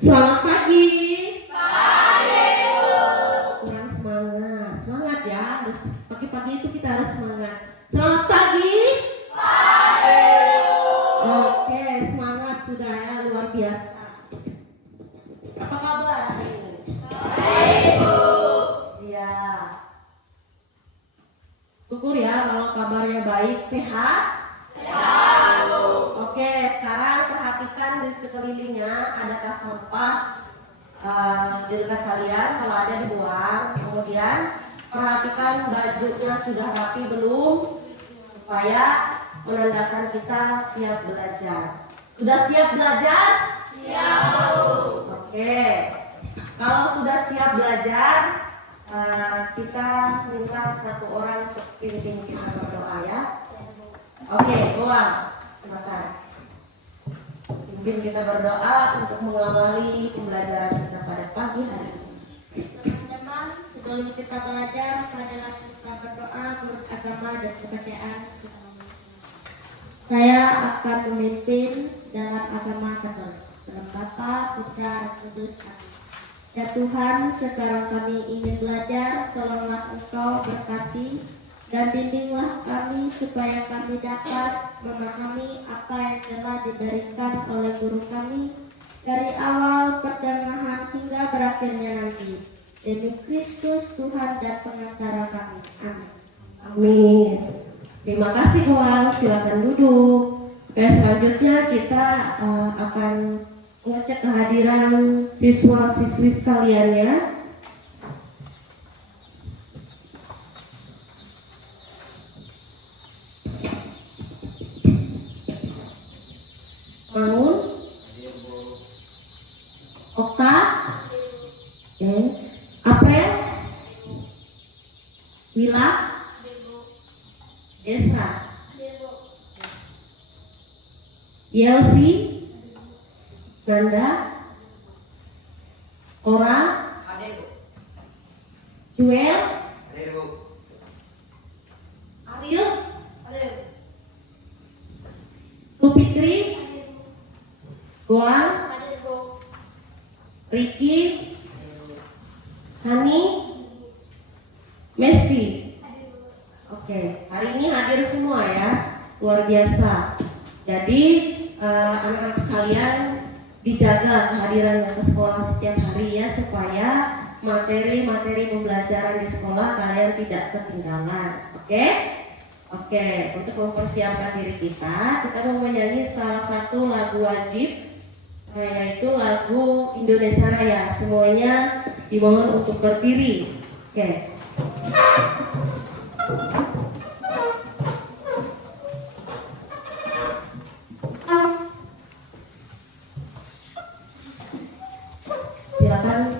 Selamat pagi. Pagi, Bu. Kurang semangat. Semangat ya. Harus pagi-pagi itu kita harus semangat. Selamat pagi. Pagi, Bu. Oke, semangat sudah ya, luar biasa. Apa kabar hari ini? Baik, Bu. Iya. Syukur ya kalau kabarnya baik, sehat. Sehat, Bu. Oke, sekarang perhatikan di sekelilingnya adakah sampah di dekat kalian. Kalau ada dibuang. Kemudian perhatikan bajunya sudah rapi belum, supaya menandakan kita siap belajar. Sudah siap belajar? Siap, Bu. Oke, kalau sudah siap belajar, kita minta satu orang untuk pimpin kita berdoa ya. Oke, doa. Silakan. Pimpin kita berdoa untuk mengawali pembelajaran kita pada pagi hari ini. Teman-teman, sebelum kita belajar, marilah kita berdoa menurut agama dan kepercayaan kita. Saya akan memimpin dalam agama Katolik, dalam Bapa, Putra, dan Kudus. Amin. Ya Tuhan, sekarang kami ingin belajar, tolonglah Engkau berkati dan bimbinglah kami supaya kami dapat memahami apa yang telah diberikan oleh guru kami dari awal pertengahan hingga berakhirnya nanti. Demi Kristus Tuhan dan pengantara kami. Amin. Amin. Terima kasih kawan, silakan duduk. Oke, selanjutnya kita akan mengecek kehadiran siswa-siswi sekalian ya. Mangun, Okta, April, Wila, Esra, Yelsi, Nanda, Ora, Juel, Ariel, Supitri, Goang, Riki, Hani, Mesti. Oke, hari ini hadir semua ya, luar biasa. Jadi anak-anak sekalian dijaga kehadirannya ke sekolah setiap hari ya, supaya materi-materi pembelajaran di sekolah kalian tidak ketinggalan. Oke, untuk mempersiapkan diri kita mau menyanyi salah satu lagu wajib, yaitu lagu Indonesia Raya. Semuanya dimohon untuk berdiri. Oke. Silakan.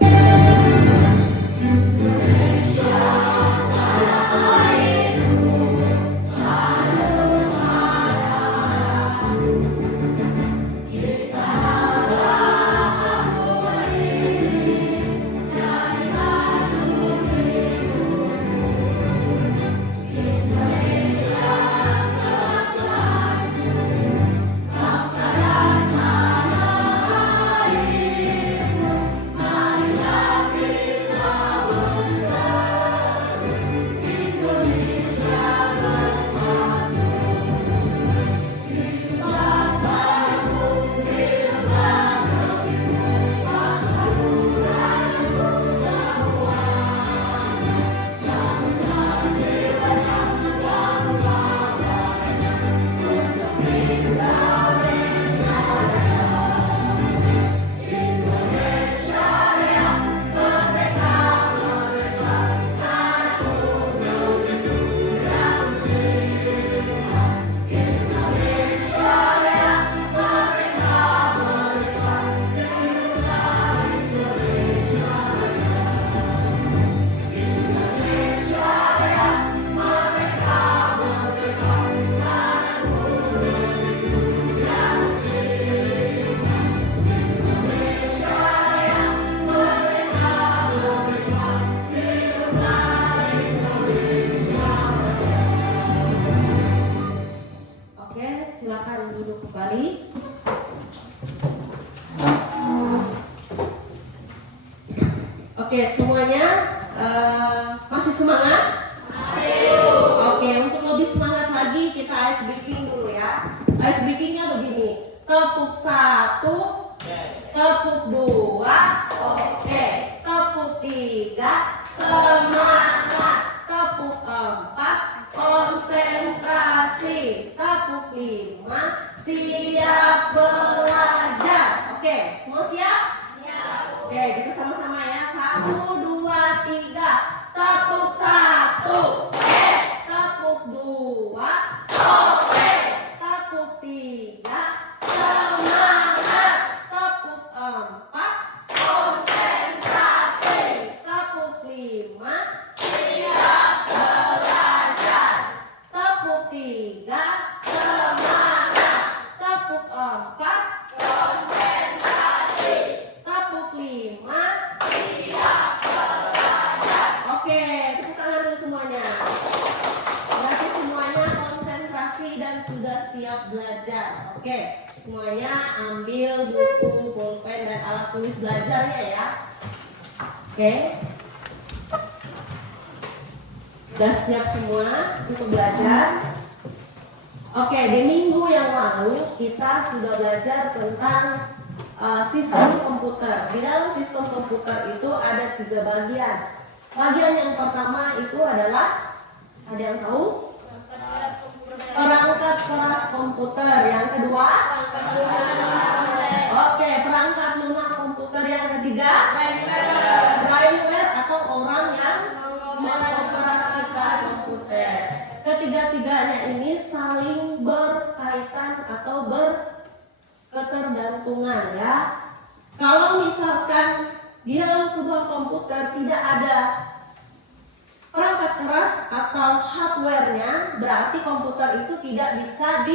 Oke, semuanya masih semangat? Oke, untuk lebih semangat lagi kita ice breaking dulu ya. Ice breakingnya begini. Tepuk 1, tepuk 2, oke. Tepuk 3, semangat. Tepuk 4, konsentrasi. Tepuk 5, siap belajar. Oke, semua siap? Oke, kita sama-sama ya. 1, 2, 3. Tepuk 1, tepuk 2, oke. Tepuk 3, semangat. Tepuk 4, konsentrasi. Tepuk 5, siap belajar. Tepuk 3, semangat. Tepuk 4, konsentrasi. Tepuk 5, siap belajar. Oke, tepuk tangan dulu semuanya. Berarti semuanya konsentrasi dan sudah siap belajar. Oke, semuanya ambil buku, pulpen, dan alat tulis belajarnya ya. Oke. Sudah siap semua untuk belajar. Oke, di minggu yang lalu kita sudah belajar tentang sistem komputer. Di dalam sistem komputer itu ada 3 bagian. Bagian yang pertama itu adalah, ada yang tahu? Perangkat keras komputer. Yang kedua? Oke, perangkat lunak komputer. Yang ketiga? Brainware atau orang yang mengoperasikan komputer. Ketiga-tiganya ini saling berkaitan atau berketergantungan ya. Kalau misalkan di dalam sebuah komputer tidak ada perangkat keras atau hardware-nya, berarti komputer itu tidak bisa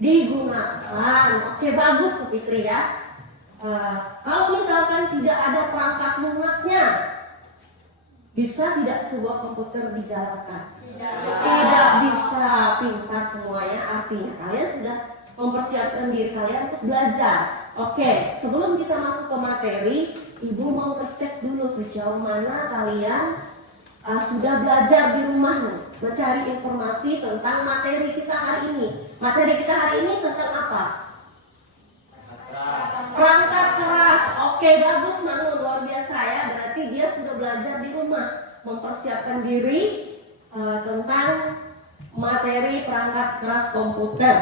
digunakan. Oke, bagus Fitri ya. Kalau misalkan tidak ada perangkat lunaknya, bisa tidak sebuah komputer dijalankan? Tidak bisa. Pintar semuanya, artinya kalian sudah mempersiapkan diri kalian untuk belajar. Oke, sebelum kita masuk ke materi, Ibu mau ngecek dulu sejauh mana kalian sudah belajar di rumah nih, mencari informasi tentang materi kita hari ini. Materi kita hari ini tentang apa? Perangkat keras. Oke, bagus Manu, luar biasa ya. Berarti dia sudah belajar di rumah, mempersiapkan diri tentang materi perangkat keras komputer.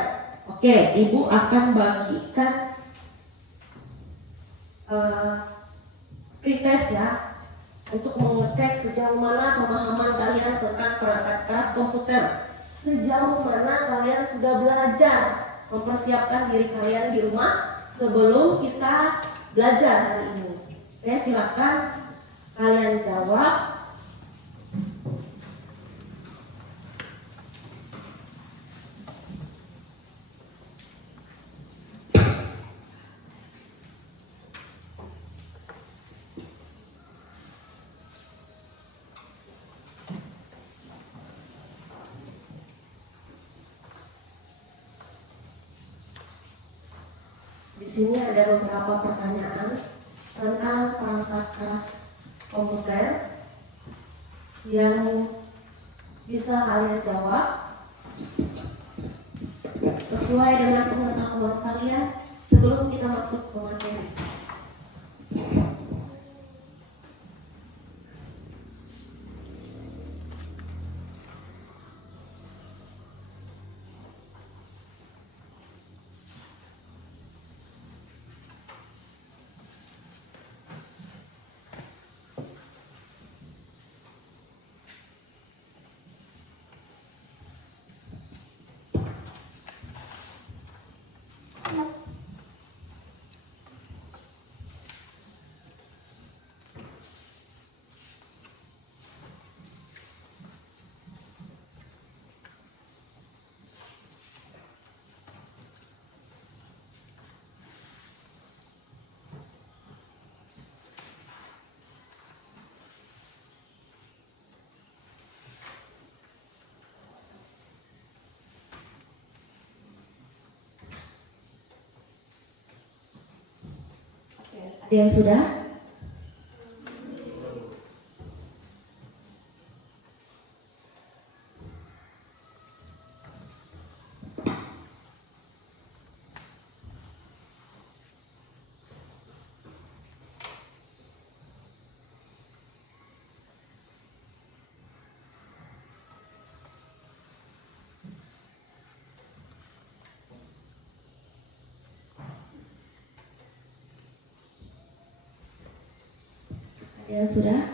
Oke, Ibu akan bagikan pretest ya, untuk mengecek sejauh mana pemahaman kalian tentang perangkat keras komputer. Sejauh mana kalian sudah belajar mempersiapkan diri kalian di rumah sebelum kita belajar hari ini. Oke, silakan kalian jawab. Di sini ada beberapa pertanyaan tentang perangkat keras komputer yang bisa kalian jawab sesuai dengan pengetahuan kalian sebelum kita masuk ke materi. Ada yang sudah? Ya sudah.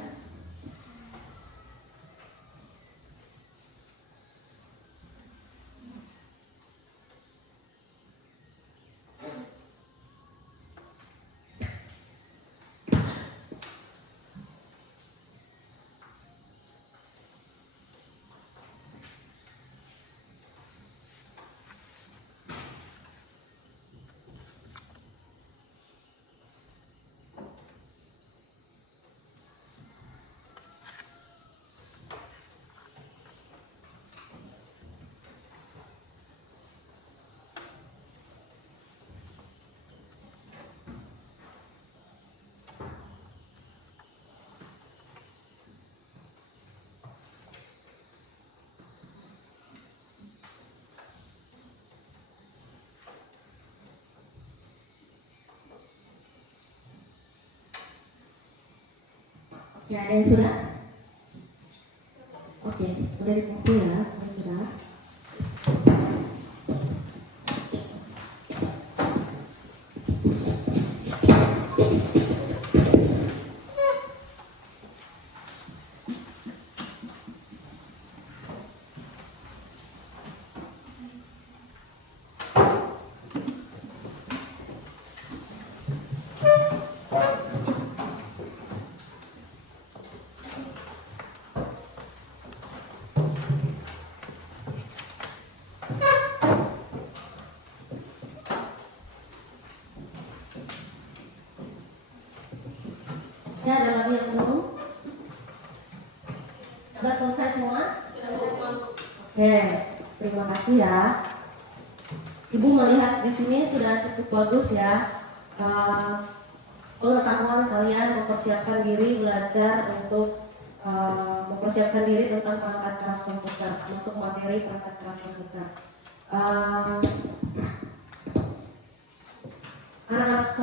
Ya, ada yang sudah? Oke, udah dibuka ya, udah sudah. Ya, ada lagi yang belum? Sudah selesai semua? Oke, terima kasih ya. Ibu melihat di sini sudah cukup bagus ya. Pengetahuan kalian mempersiapkan diri belajar untuk mempersiapkan diri tentang perangkat keras komputer, masuk materi perangkat keras komputer. Anak-anak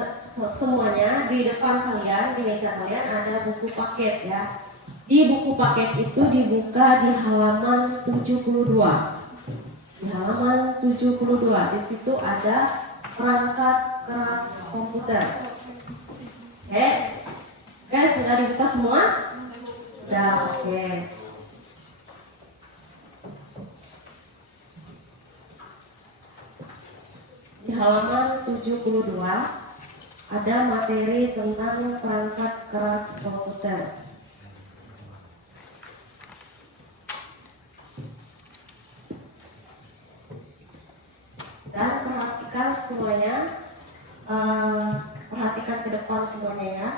semuanya, di depan kalian, di meja kalian ada buku paket ya. Di buku paket itu dibuka di halaman 72. Di halaman 72, di situ ada perangkat keras komputer. Oke, sudah dibuka semua? Sudah, oke. Di halaman 72 ada materi tentang perangkat keras komputer. Dan perhatikan semuanya, perhatikan ke depan semuanya ya.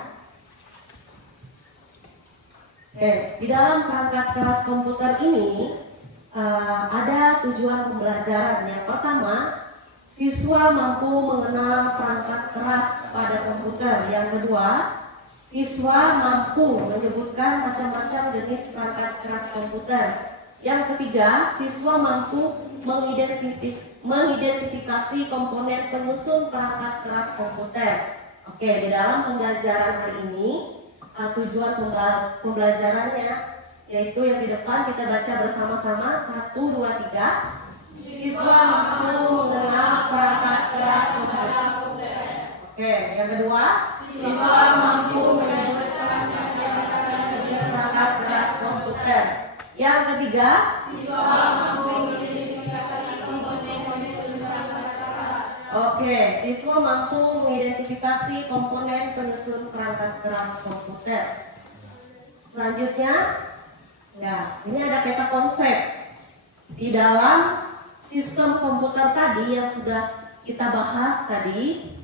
Oke, di dalam perangkat keras komputer ini ada tujuan pembelajaran. Yang pertama, siswa mampu mengenal perangkat keras pada komputer. Yang kedua, siswa mampu menyebutkan macam-macam jenis perangkat keras komputer. Yang ketiga, siswa mampu mengidentifikasi komponen penyusun perangkat keras komputer. Oke, di dalam pembelajaran hari ini tujuan pembelajarannya yaitu yang di depan kita baca bersama-sama 1, 2, 3. Siswa mampu mengenal perangkat keras komputer. Oke, yang kedua, siswa mampu menyebutkan jenis perangkat keras komputer. Yang ketiga, siswa mampu mengidentifikasi komponen penyusun perangkat keras. Oke, siswa mampu mengidentifikasi komponen penyusun perangkat keras komputer. Selanjutnya, ya, ini ada peta konsep. Di dalam sistem komputer tadi yang sudah kita bahas tadi,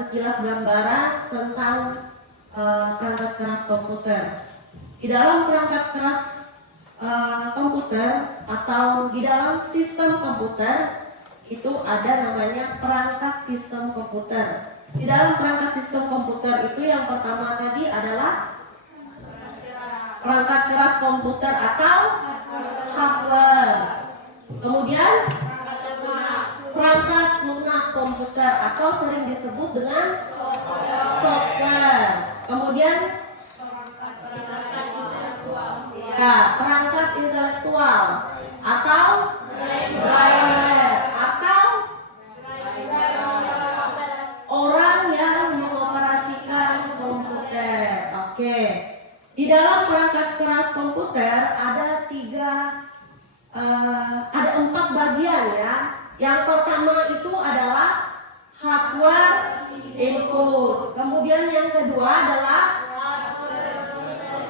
sekilas gambaran tentang perangkat keras komputer. Di dalam perangkat keras komputer atau di dalam sistem komputer itu ada namanya perangkat sistem komputer. Di dalam perangkat sistem komputer itu yang pertama tadi adalah perangkat keras komputer atau hardware. Kemudian perangkat lunak komputer atau sering disebut dengan software. Kemudian perangkat intelektual atau brainware atau orang yang mengoperasikan komputer. Oke. Di dalam perangkat keras komputer ada 4 bagian ya. Yang pertama itu adalah hardware input. Kemudian yang kedua adalah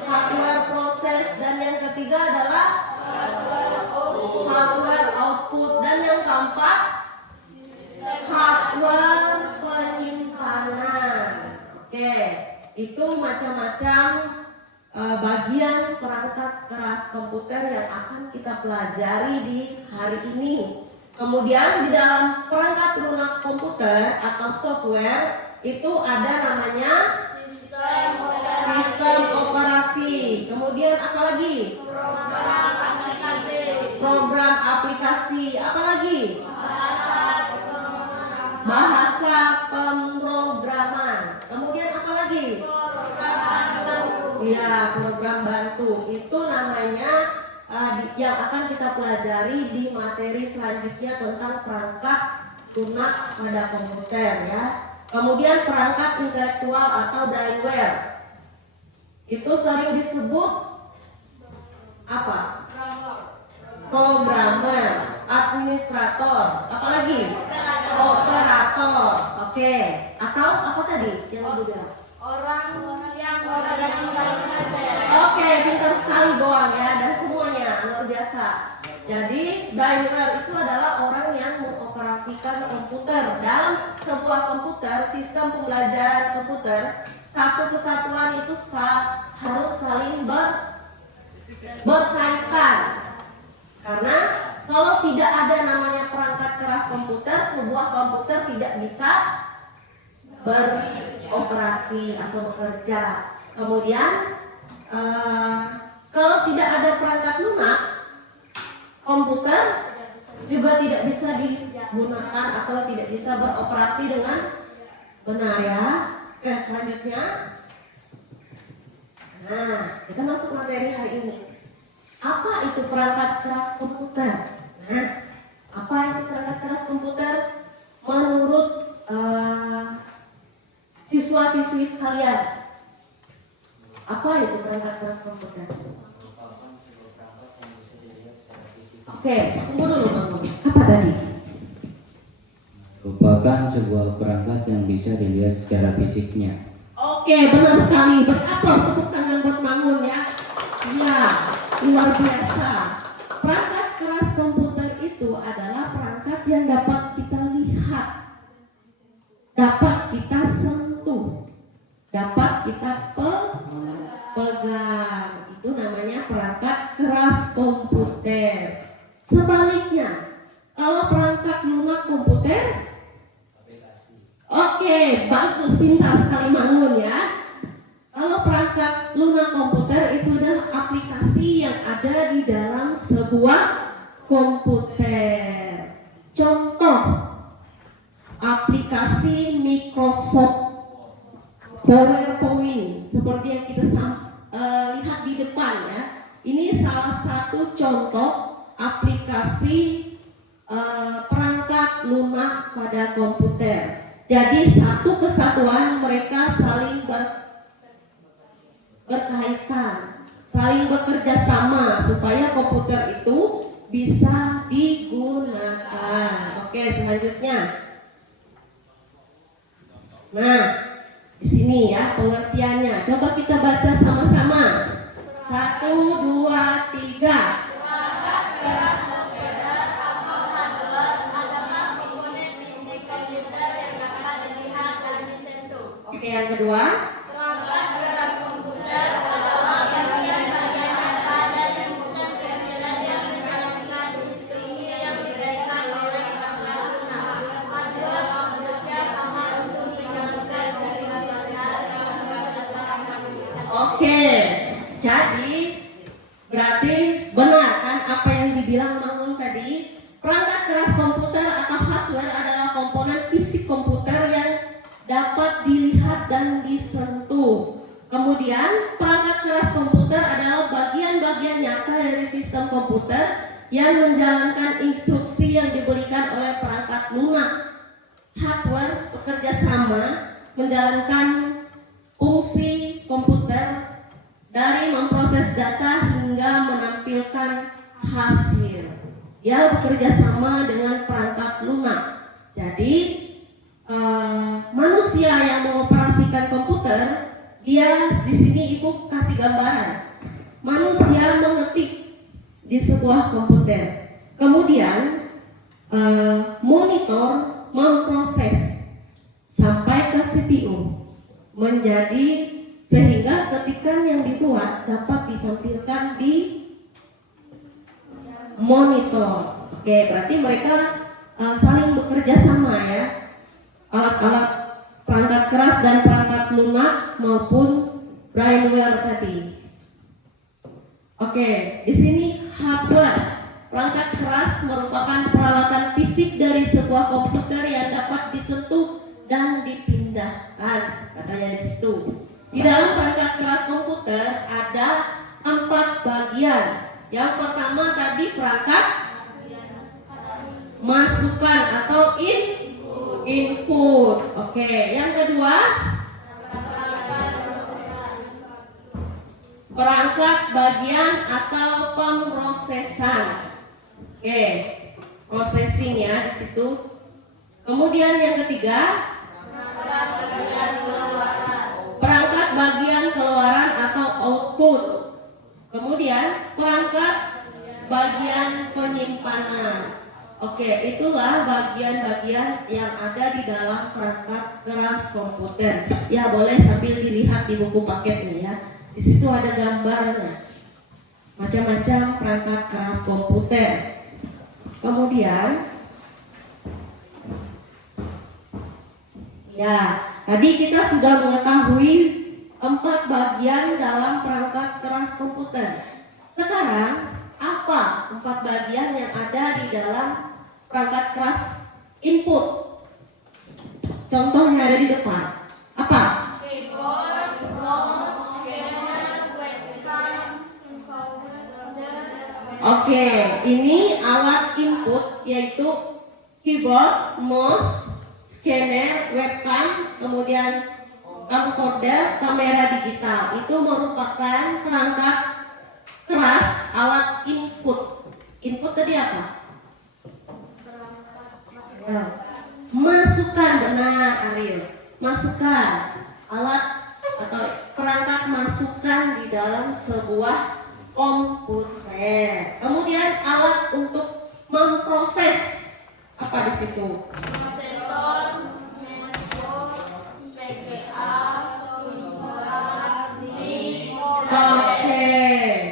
hardware proses, dan yang ketiga adalah hardware output, dan yang keempat hardware penyimpanan. Oke, itu macam-macam bagian perangkat keras komputer yang akan kita pelajari di hari ini. Kemudian di dalam perangkat lunak komputer atau software itu ada namanya sistem operasi. Kemudian apa lagi? Program aplikasi. Apa lagi? Bahasa pemrograman. Kemudian apa lagi? Iya, program bantu. Itu namanya yang akan kita pelajari di materi selanjutnya tentang perangkat lunak pada komputer ya. Kemudian perangkat intelektual atau brainware. Itu sering disebut apa? Programmer, administrator, apalagi? Operator. Oke. Atau apa tadi yang Ibu bilang? Oke, pintar sekali Goang ya, dan semuanya luar biasa. Jadi brainware itu adalah orang yang mengoperasikan komputer. Dalam sebuah komputer, sistem pembelajaran komputer, satu kesatuan itu harus saling berkaitan. Karena kalau tidak ada namanya perangkat keras komputer, sebuah komputer tidak bisa beroperasi atau bekerja. Kemudian kalau tidak ada perangkat lunak, komputer juga tidak bisa digunakan atau tidak bisa beroperasi dengan benar ya. Oke, selanjutnya. Nah, kita masuk materi hari ini. Apa itu perangkat keras komputer? Nah, apa itu perangkat keras komputer? Menurut siswa-siswi sekalian, apa itu perangkat keras komputer? Oke, tunggu dulu Bang. Apa tadi? Merupakan sebuah perangkat yang bisa dilihat secara fisiknya. Oke, benar sekali. Beraplaus, tepuk tangan buat Mangun ya. Iya, luar biasa. Perangkat keras komputer itu adalah perangkat yang dapat kita lihat, dapat kita sentuh, dapat kita pegang. Itu namanya perangkat keras komputer. Sebaliknya, kalau perangkat lunak komputer, oke, bagus, pintar sekali Mangun ya. Kalau perangkat lunak komputer itu adalah aplikasi yang ada di dalam sebuah komputer. Contoh aplikasi Microsoft PowerPoint seperti yang kita lihat di depan ya. Ini salah satu contoh aplikasi perangkat lunak pada komputer. Jadi satu kesatuan, mereka saling berkaitan, saling bekerja sama supaya komputer itu bisa digunakan. Oke, selanjutnya. Nah, di sini ya pengertiannya. Coba kita baca sama-sama. 1, 2, 3. Oke, yang kedua. Oke, jadi berarti benar kan apa yang dibilang Mangun tadi? Perangkat keras komputer atau hardware adalah komponen fisik komputer yang dapat dilihat dan disentuh. Kemudian perangkat keras komputer adalah bagian-bagian nyata dari sistem komputer yang menjalankan instruksi yang diberikan oleh perangkat lunak. Hardware bekerja sama menjalankan fungsi komputer dari memproses data hingga menampilkan hasil. Dia bekerja sama dengan perangkat lunak. Jadi manusia yang mengoperasikan komputer, dia di sini ibu kasih gambaran. Manusia mengetik di sebuah komputer, kemudian monitor memproses sampai ke CPU menjadi, sehingga ketikan yang dibuat dapat ditampilkan di monitor. Oke, berarti mereka saling bekerja sama ya, alat-alat perangkat keras dan perangkat lunak maupun brainware tadi. Oke, di sini hardware. Perangkat keras merupakan peralatan fisik dari sebuah komputer yang dapat disentuh dan dipindahkan, katanya di situ. Di dalam perangkat keras komputer ada 4 bagian. Yang pertama tadi perangkat masukan atau input. Oke, yang kedua perangkat bagian atau pemrosesan. Oke, processing ya di situ. Kemudian yang ketiga perangkat bagian keluaran atau output. Kemudian perangkat bagian penyimpanan. Oke, itulah bagian-bagian yang ada di dalam perangkat keras komputer. Ya, boleh sambil dilihat di buku paket nih ya. Di situ ada gambarnya. Macam-macam perangkat keras komputer. Kemudian ya, tadi kita sudah mengetahui 4 bagian dalam perangkat keras komputer. Sekarang apa 4 bagian yang ada di dalam perangkat keras input? Contoh yang ada di depan. Apa? Oke, ini alat input yaitu keyboard, mouse, scanner, webcam, kemudian camcorder, kamera digital. Itu merupakan perangkat keras alat input. Input tadi apa? Masukan, benar Ariel. Masukan, alat atau perangkat masukan di dalam sebuah komputer. Kemudian alat untuk memproses, apa di situ? Oke,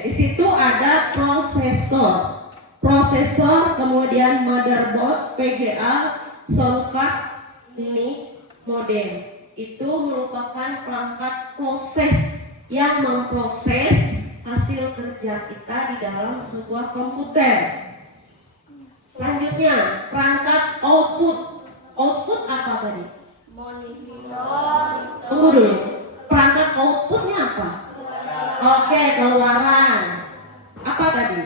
di situ ada prosesor. Prosesor, kemudian motherboard, PGA, sound card, unit, modem. Itu merupakan perangkat proses yang memproses hasil kerja kita di dalam sebuah komputer. Selanjutnya, perangkat output. Output apa tadi? Tunggu dulu. Perangkat outputnya apa? Oke, keluaran. Apa tadi?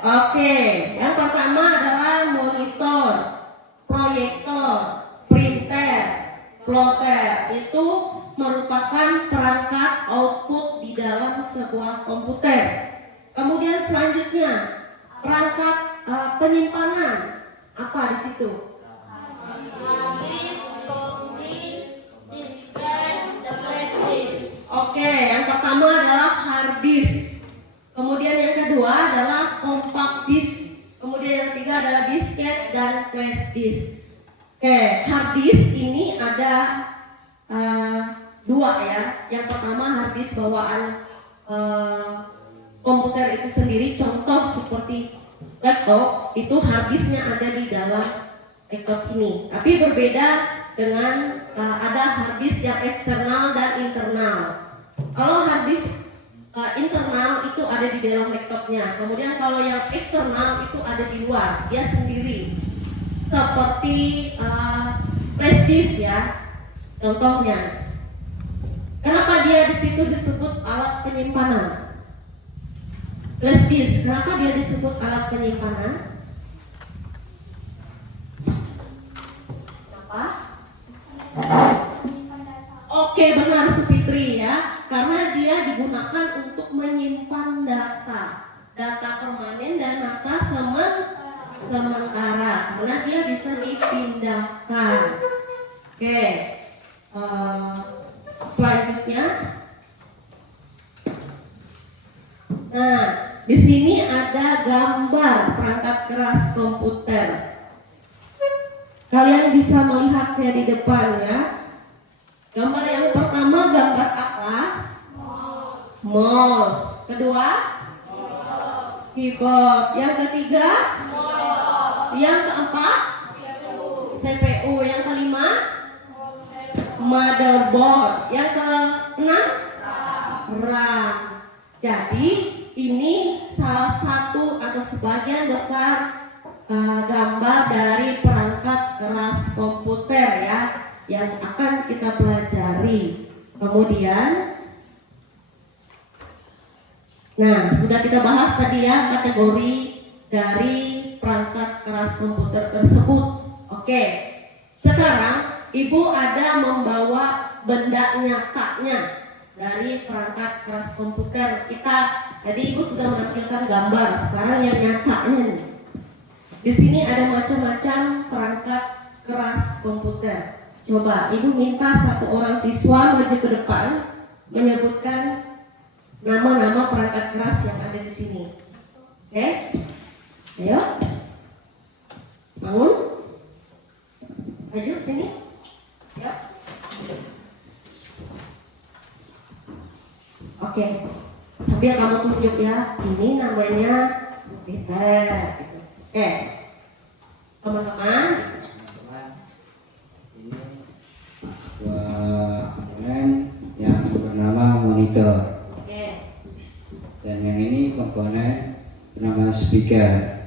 Oke, yang pertama adalah monitor, proyektor, printer, plotter. Itu merupakan perangkat output di dalam sebuah komputer. Kemudian selanjutnya perangkat penyimpanan. Apa di situ? Oke, yang pertama adalah hard disk. Kemudian yang kedua adalah compact disk. Kemudian yang ketiga adalah disket dan flash disk. Oke, hard disk ini ada 2 ya. Yang pertama hard disk bawaan komputer itu sendiri. Contoh seperti laptop, itu hard disknya ada di dalam laptop ini. Tapi berbeda dengan ada hard disk yang eksternal dan internal. Kalau hard disk internal itu ada di dalam laptopnya. Kemudian kalau yang eksternal itu ada di luar, dia sendiri. Seperti flash disk ya. Contohnya. Kenapa dia di situ disebut alat penyimpanan? Flash disk, kenapa dia disebut alat penyimpanan? Kenapa? Oke, benar Supitri ya, karena dia digunakan untuk menyimpan data permanen dan data sementara, karena dia bisa dipindahkan. Oke, selanjutnya, nah di sini ada gambar perangkat keras komputer. Kalian bisa melihatnya di depan ya. Gambar yang pertama gambar apa? Mouse. Kedua? Keyboard. Yang ketiga? Yang keempat? CPU. Yang kelima? Motherboard. Yang keenam? RAM. Jadi ini salah satu atau sebagian besar gambar dari perangkat keras komputer ya, yang akan kita pelajari. Kemudian, nah sudah kita bahas tadi ya kategori dari perangkat keras komputer tersebut. Oke, sekarang Ibu ada membawa benda nyatanya dari perangkat keras komputer kita. Tadi Ibu sudah menampilkan gambar, sekarang yang nyatanya nih. Di sini ada macam-macam perangkat keras komputer. Coba Ibu minta satu orang siswa maju ke depan menyebutkan nama-nama perangkat keras yang ada di sini. Oke? Ayo. Bangun. Maju sini. Yuk. Oke. Sambil kamu tunjuk ya. Ini namanya komputer. Gitu. Oke. Teman-teman, ini sebuah komponen yang bernama monitor. oke. Dan yang ini komponen bernama speaker.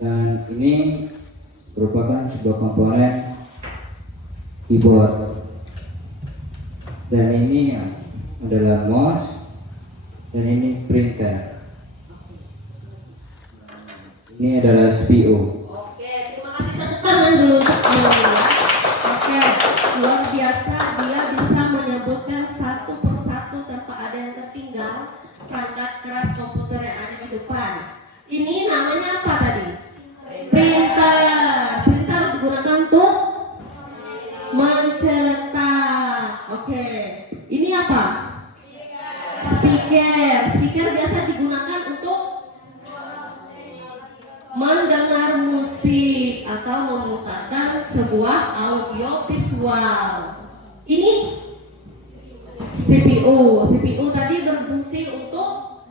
Dan ini merupakan sebuah komponen keyboard. Dan ini adalah mouse. Dan ini printer. Ini adalah CPU. Oke, terima kasih, tepuk tangan dulu untuk semuanya. Oke, luar biasa, dia bisa menyebutkan satu persatu tanpa ada yang tertinggal perangkat keras komputer yang ada di depan. Ini namanya apa tadi? Printer. Printer digunakan untuk mencetak. Oke, ini apa? Speaker. Speaker biasa digunakan untuk mendengar musik atau memutarkan sebuah audio visual. Ini CPU. CPU tadi berfungsi untuk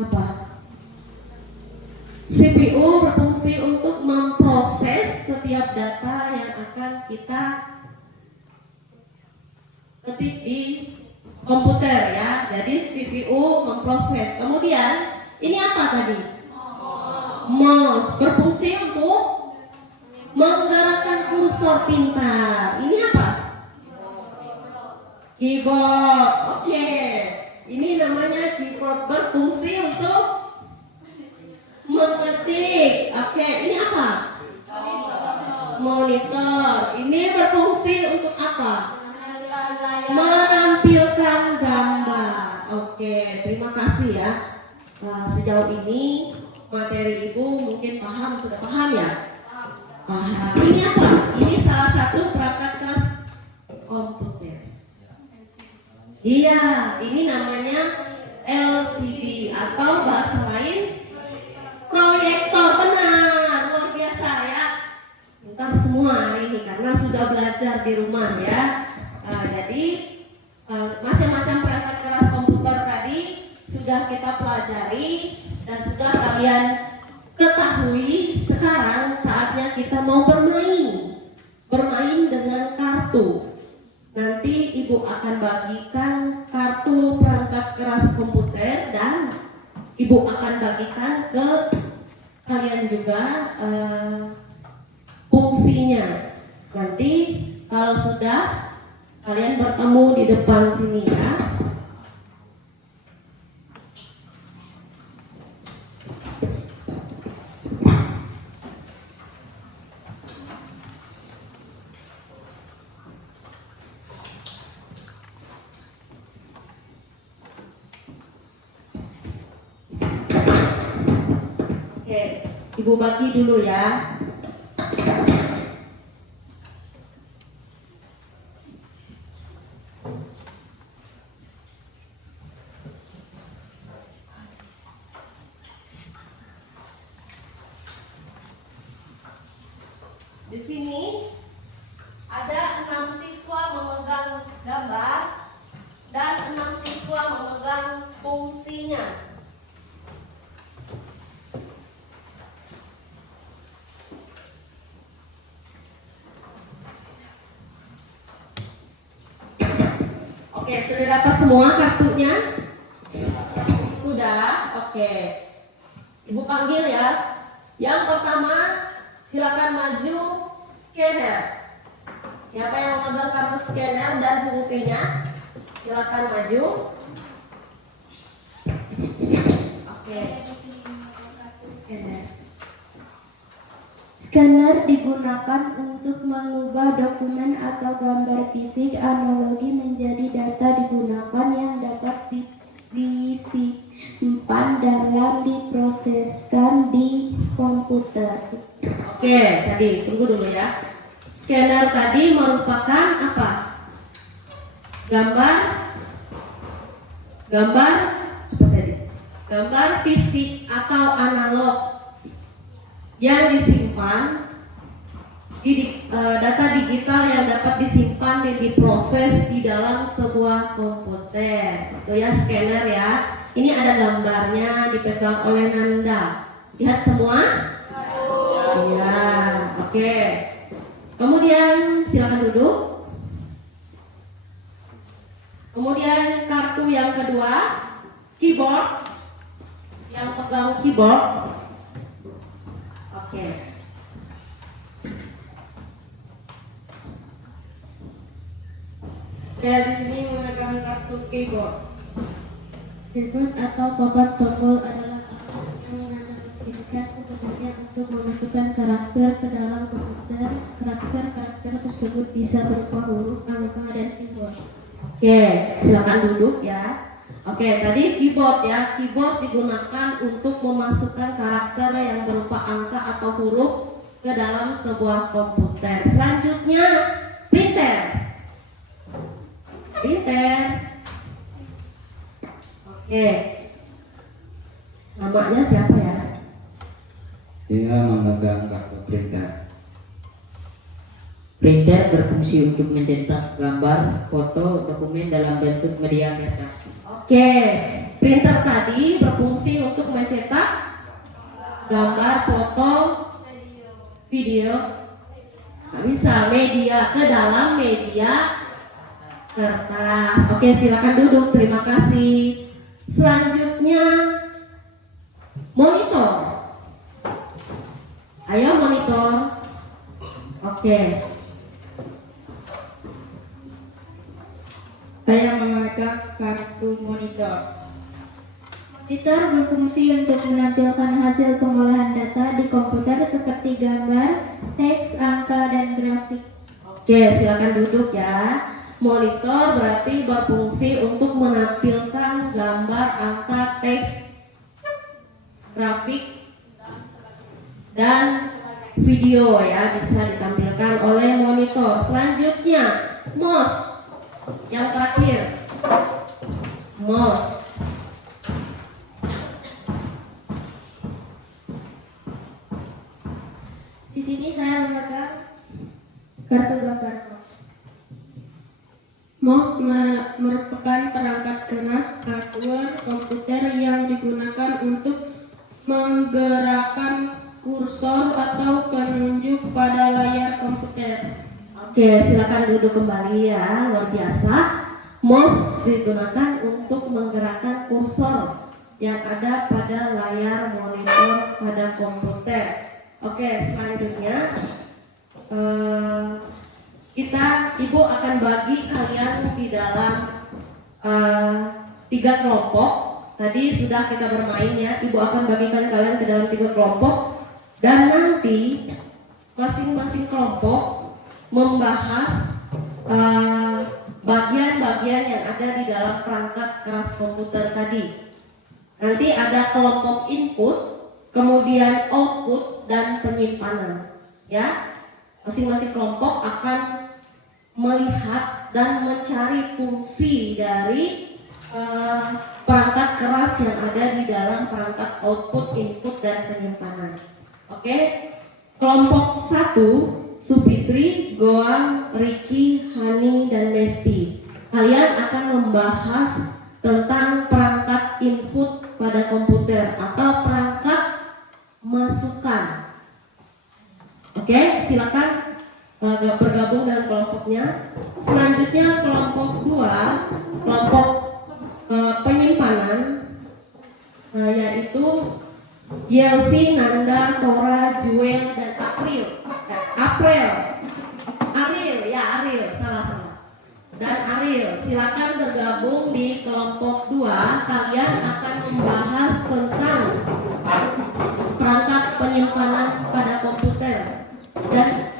apa? CPU berfungsi untuk memproses setiap data yang akan kita ketik di komputer ya. Jadi CPU memproses. Kemudian ini apa tadi? Mouse berfungsi untuk menggerakkan kursor pintar. Ini apa? Keyboard. Oke. Ini namanya keyboard, berfungsi untuk mengetik. Oke, ini apa? Monitor. Ini berfungsi untuk apa? Menampilkan gambar. Oke, terima kasih ya. Sejauh ini materi Ibu mungkin paham, sudah paham ya? Paham. Ini apa? Ini salah satu perangkat keras komputer. Iya, ini namanya LCD atau bahasa lain proyektor. Benar, luar biasa ya. Pintar semua ini karena sudah belajar di rumah ya. Jadi macam-macam perangkat keras komputer tadi sudah kita pelajari dan sudah kalian ketahui. Sekarang saatnya kita mau bermain dengan kartu. Nanti Ibu akan bagikan kartu perangkat keras komputer dan Ibu akan bagikan ke kalian juga fungsinya. Nanti kalau sudah kalian bertemu di depan sini ya. Oke, Ibu bagi dulu ya. Di sini ada 6 siswa memegang gambar dan 6 siswa memegang fungsinya. Oke, sudah dapat semua kartunya? Sudah, oke. Ibu panggil ya. Yang pertama, silakan maju scanner. Siapa yang memegang kartu scanner dan fungsinya? Silakan maju. Oke. Scanner digunakan untuk mengubah dokumen atau gambar fisik analogi menjadi data digunakan yang dapat disimpan dan diproseskan di komputer. Oke, tadi tunggu dulu ya. Scanner tadi merupakan apa? Gambar apa tadi? Gambar fisik atau analog yang disimpan di data digital yang dapat disimpan dan diproses di dalam sebuah komputer. Itu ya scanner ya. Ini ada gambarnya dipegang oleh Nanda. Lihat semua? Iya, oke. Kemudian silakan duduk. Kemudian kartu yang kedua, keyboard. Yang pegang keyboard. Oke. Saya di sini memegang kartu keyboard. Keyboard atau papan tombol adalah alat yang menandai kepentingan untuk memasukkan karakter ke dalam komputer. Karakter tersebut bisa berupa huruf, angka, dan simbol. Oke, silakan duduk ya. Oke, tadi keyboard ya. Keyboard digunakan untuk memasukkan karakter yang berupa angka atau huruf ke dalam sebuah komputer. Selanjutnya, printer. Oke. Namanya siapa ya? Dia memegang kartu printer. Printer berfungsi untuk mencetak gambar, foto, dokumen dalam bentuk media kertas. Oke, printer tadi berfungsi untuk mencetak gambar, foto, video, bisa media ke dalam media kertas. Oke, silakan duduk. Terima kasih. Selanjutnya, monitor. Ayo monitor. Oke. Saya memegang kartu monitor. Monitor berfungsi untuk menampilkan hasil pengolahan data di komputer seperti gambar, teks, angka, dan grafik. Oke, silakan duduk ya. Monitor berarti berfungsi untuk menampilkan gambar, angka, teks, grafik, dan video ya, bisa ditampilkan oleh monitor. Selanjutnya, mouse. Yang terakhir, mouse. Di sini saya memegang kartu gambar mouse. Mouse merupakan perangkat keras hardware komputer yang digunakan untuk menggerakkan kursor atau penunjuk pada layar komputer. Oke, silakan duduk kembali ya. Luar biasa. Mouse digunakan untuk menggerakkan kursor yang ada pada layar monitor pada komputer. Oke, selanjutnya Ibu akan bagi kalian di dalam 3 kelompok. Tadi sudah kita bermain ya. Ibu akan bagikan kalian ke dalam 3 kelompok dan nanti masing-masing kelompok membahas bagian-bagian yang ada di dalam perangkat keras komputer tadi. Nanti ada kelompok input, kemudian output dan penyimpanan. Ya, masing-masing kelompok akan melihat dan mencari fungsi dari perangkat keras yang ada di dalam perangkat output, input, dan penyimpanan. Oke, kelompok 1, Supitri, Goang, Riki, Hani, dan Mesti. Kalian akan membahas tentang perangkat input pada komputer atau perangkat masukan. Oke, silakan bergabung dengan kelompoknya. Selanjutnya kelompok 2, kelompok penyimpanan, yaitu Yelsi, Nanda, Tora, Juel, dan Ariel, salah. Dan Ariel, silakan bergabung di kelompok 2. Kalian akan membahas tentang perangkat penyimpanan pada komputer dan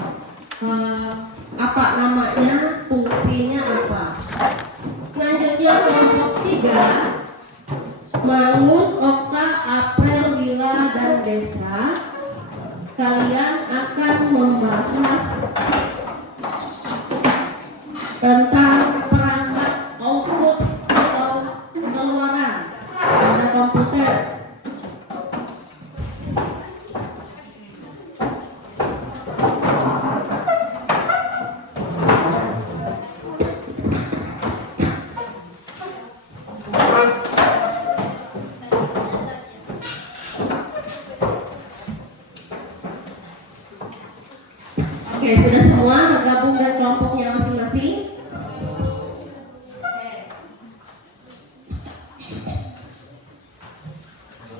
apa namanya, fungsinya apa. Selanjutnya kelompok 3, Mangun, Okta, April, Wila, dan Desra. Kalian akan membahas tentang perangkat output atau keluaran pada komputer. Oke, sudah semua bergabung dengan kelompoknya masing-masing?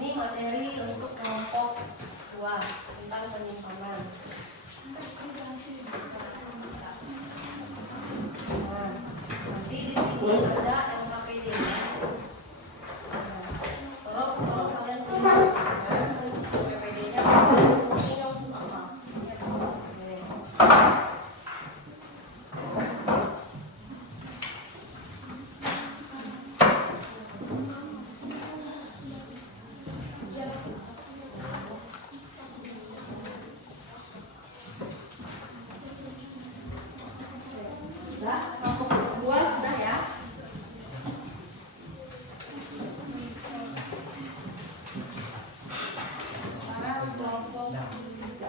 Ini materi untuk kelompok 2 tentang penyimpanan. Nah, nanti di sini ada NKPD-nya. Tolong kalian tulis NKPD-nya. Kelompok 2 sudah ya. Sekarang kelompok 3.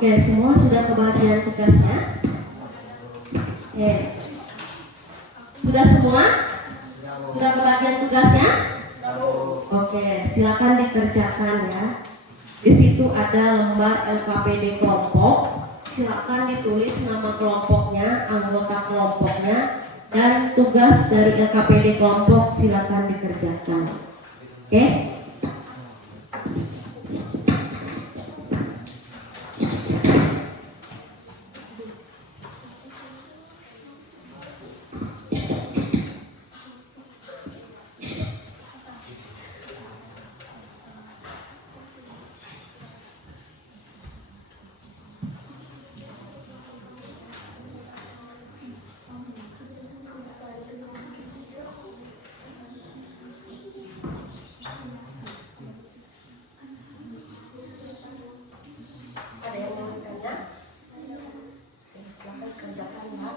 Oke, semua sudah kebagian tugasnya? Oke. Sudah semua? Sudah kebagian tugasnya? Oke. Oke, silakan dikerjakan ya. Di situ ada lembar LKPD kelompok. Silakan ditulis nama kelompoknya, anggota kelompoknya, dan tugas dari LKPD kelompok silakan dikerjakan. Oke? Ada yang mau ditanya? Silakan kerjakan ya.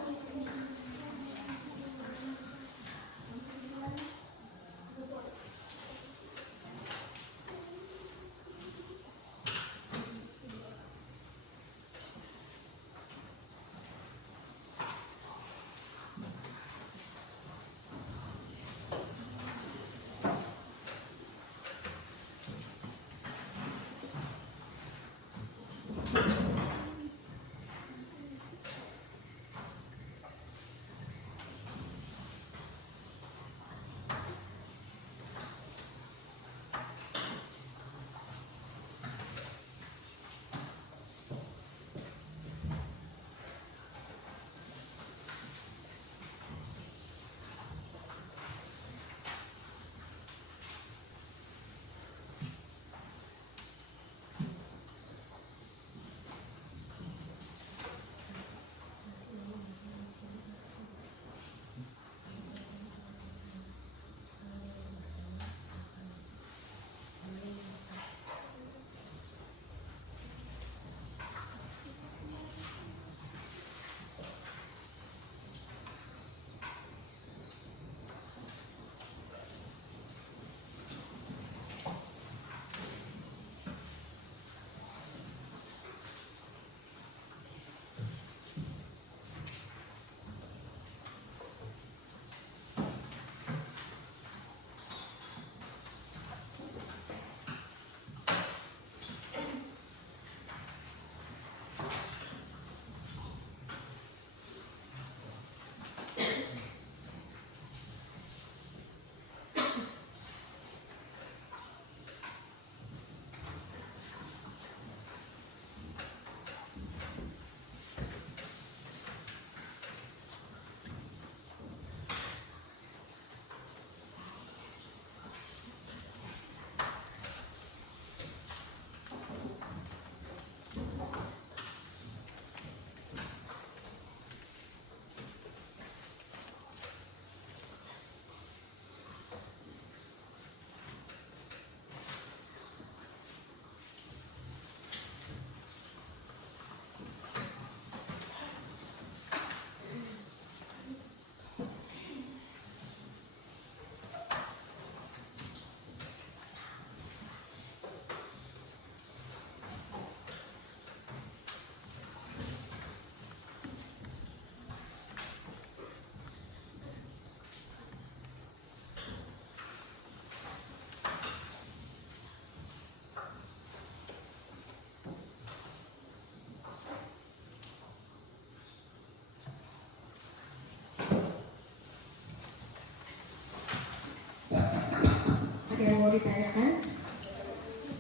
Ada yang mau ditanyakan?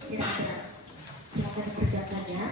Kira-kira silakan dikerjakan ya.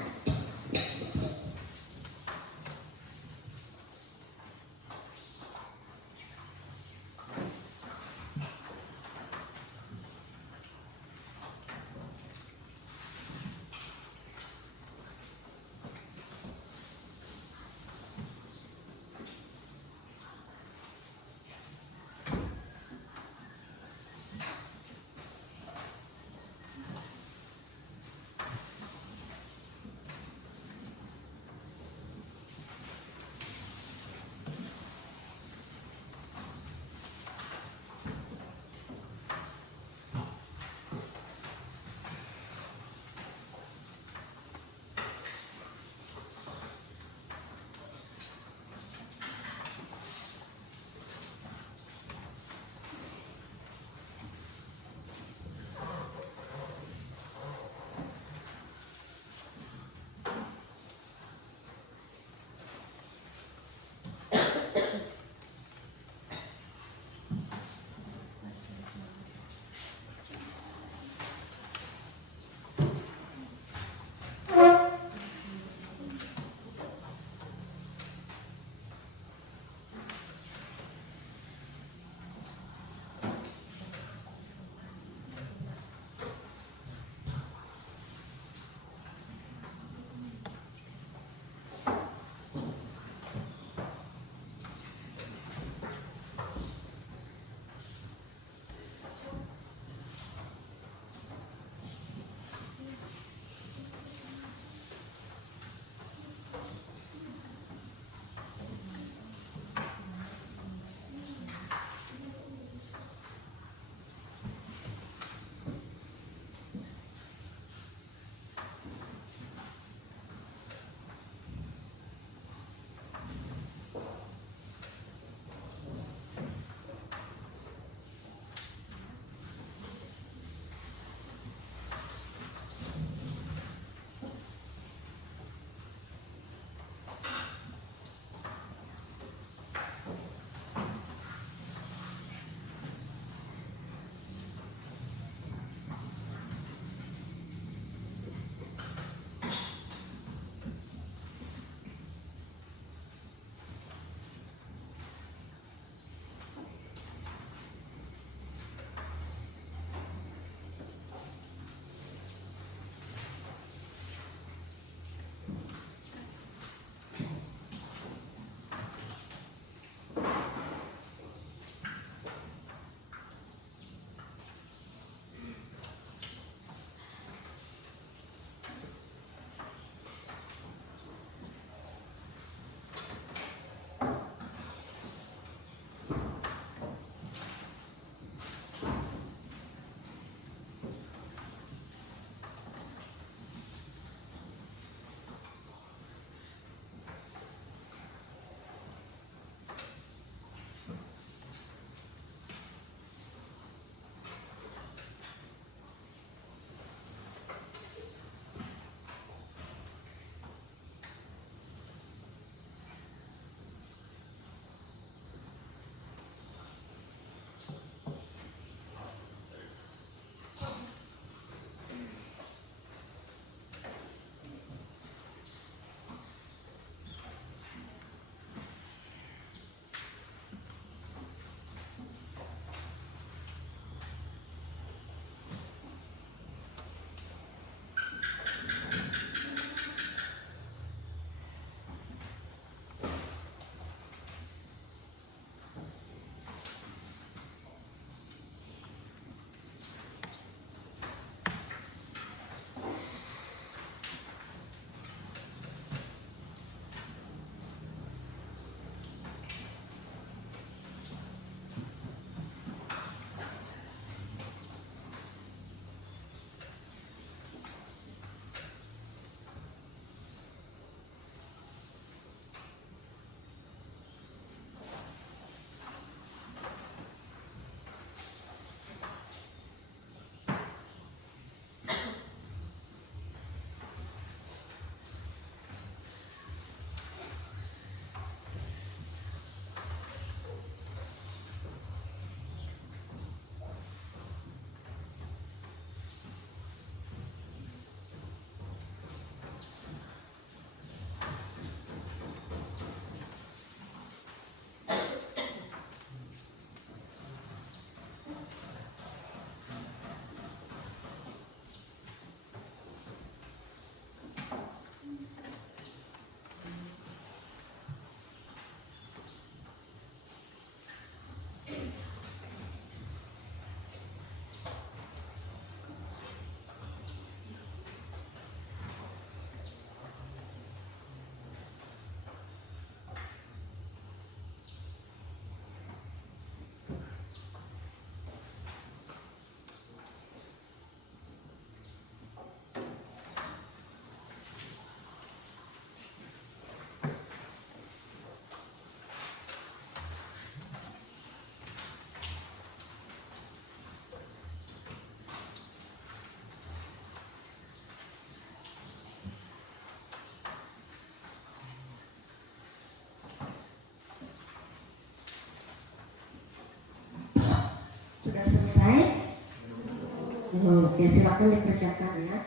Oke, silakan dipersiapkan ya.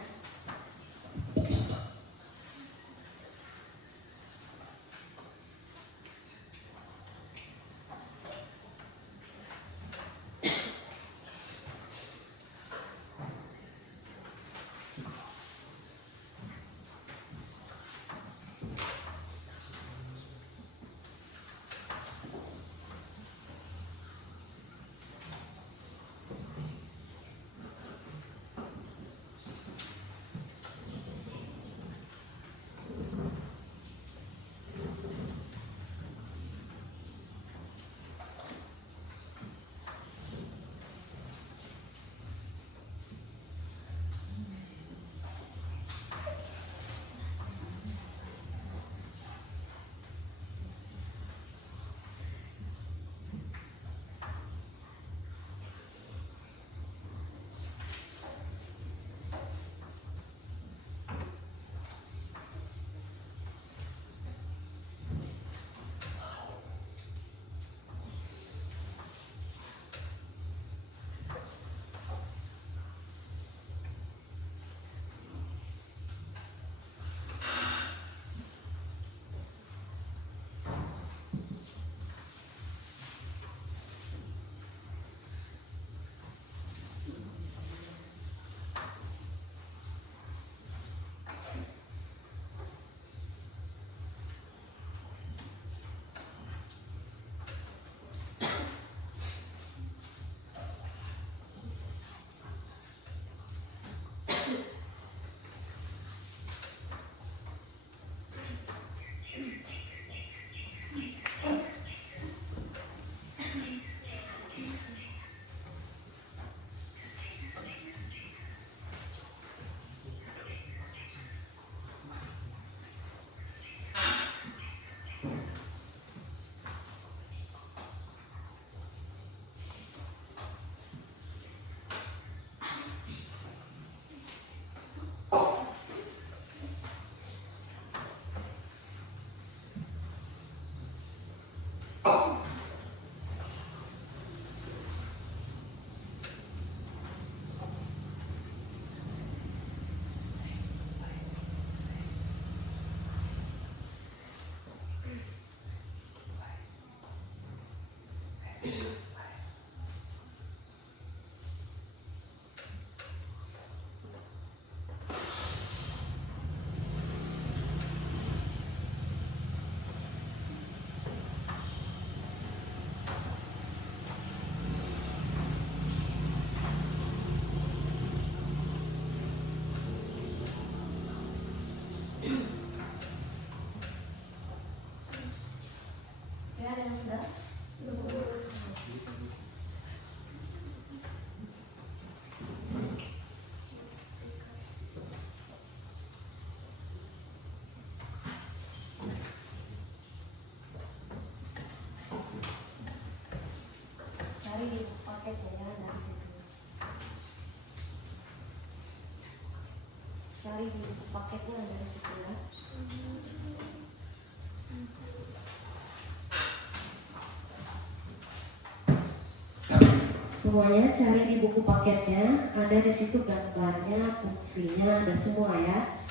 Ya, ada yang sudah? Cari di paketnya ya, dari situ. Cari di paketnya dari situ ya. Semuanya cari di buku paketnya, ada di situ gambarnya, fungsinya, ada semua ya.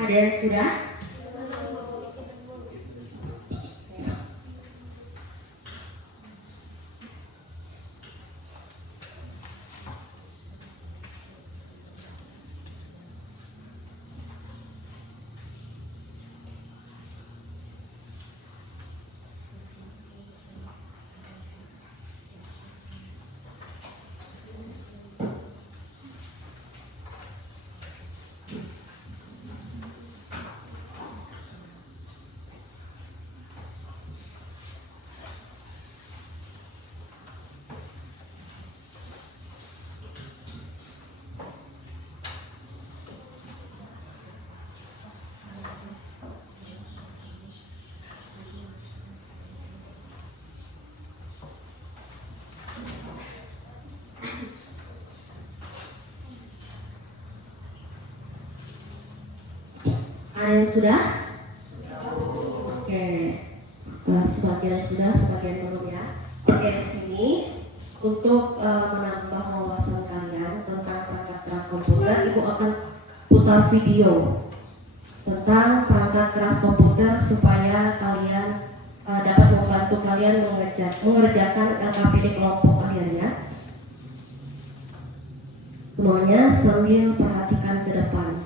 Ada yang sudah? Ada yang sudah? Oke, sebagian sudah, sebagian belum ya. Oke, di sini untuk menambah wawasan kalian tentang perangkat keras komputer, Ibu akan putar video tentang perangkat keras komputer supaya kalian dapat membantu kalian mengerjakan LKPD kelompok kalian ya. Semuanya sambil perhatikan ke depan.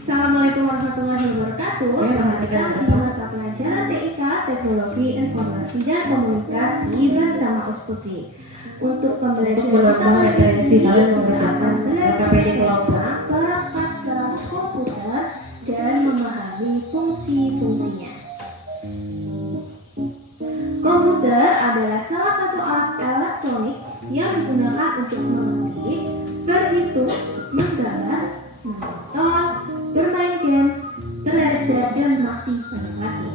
Assalamualaikum warahmatullahi wabarakatuh. Oke, perhatikan ke Kami depan. mata pelajaran TIK Teknologi Informasi dan Komunikasi bersama Usputi. Untuk pembelajaran Untuk menambah kita referensi kali kalian ini, mengerjakan kita akan belajar LKPD kelompok. tentang perangkat keras komputer dan memahami fungsi-fungsinya. Komputer adalah salah satu alat elektronik yang digunakan untuk mengetik, berhitung, menggambar, menonton, bermain games, belajar, dan masih banyak lagi.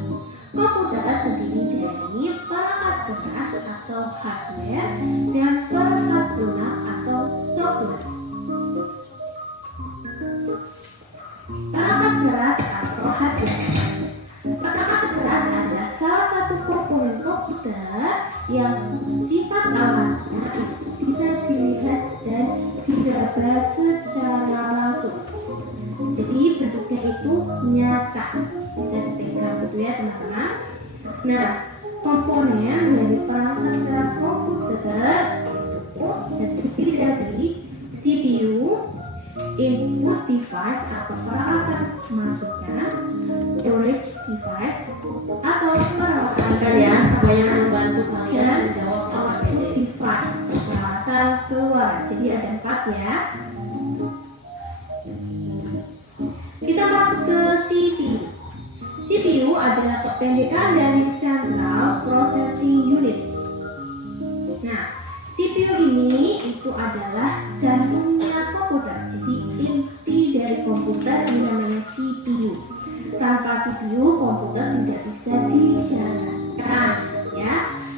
Komputer terdiri dari perangkat keras atau hardware dan perangkat lunak atau software. Perangkat keras atau hardware. Perangkat keras adalah salah satu komponen komputer yang sifat alatnya bisa dilihat dan diraba secara langsung. Jadi bentuknya itu nyata, bisa dipegang gitu ya teman-teman. Nah, komponen dari perangkat keras komputer itu terdiri dari CPU, input device atau peralatan masukan, storage device atau Perhatikan ya supaya membantu kalian menjawab output LKPD. device peralatan keluar. Jadi ada 4 ya. Kita masuk ke CPU. CPU adalah kependekan dari Central Processing Unit. Nah, CPU ini itu adalah jantungnya komputer. Jadi inti dari komputer ini namanya CPU. Tanpa CPU komputer tidak bisa dijalankan ya.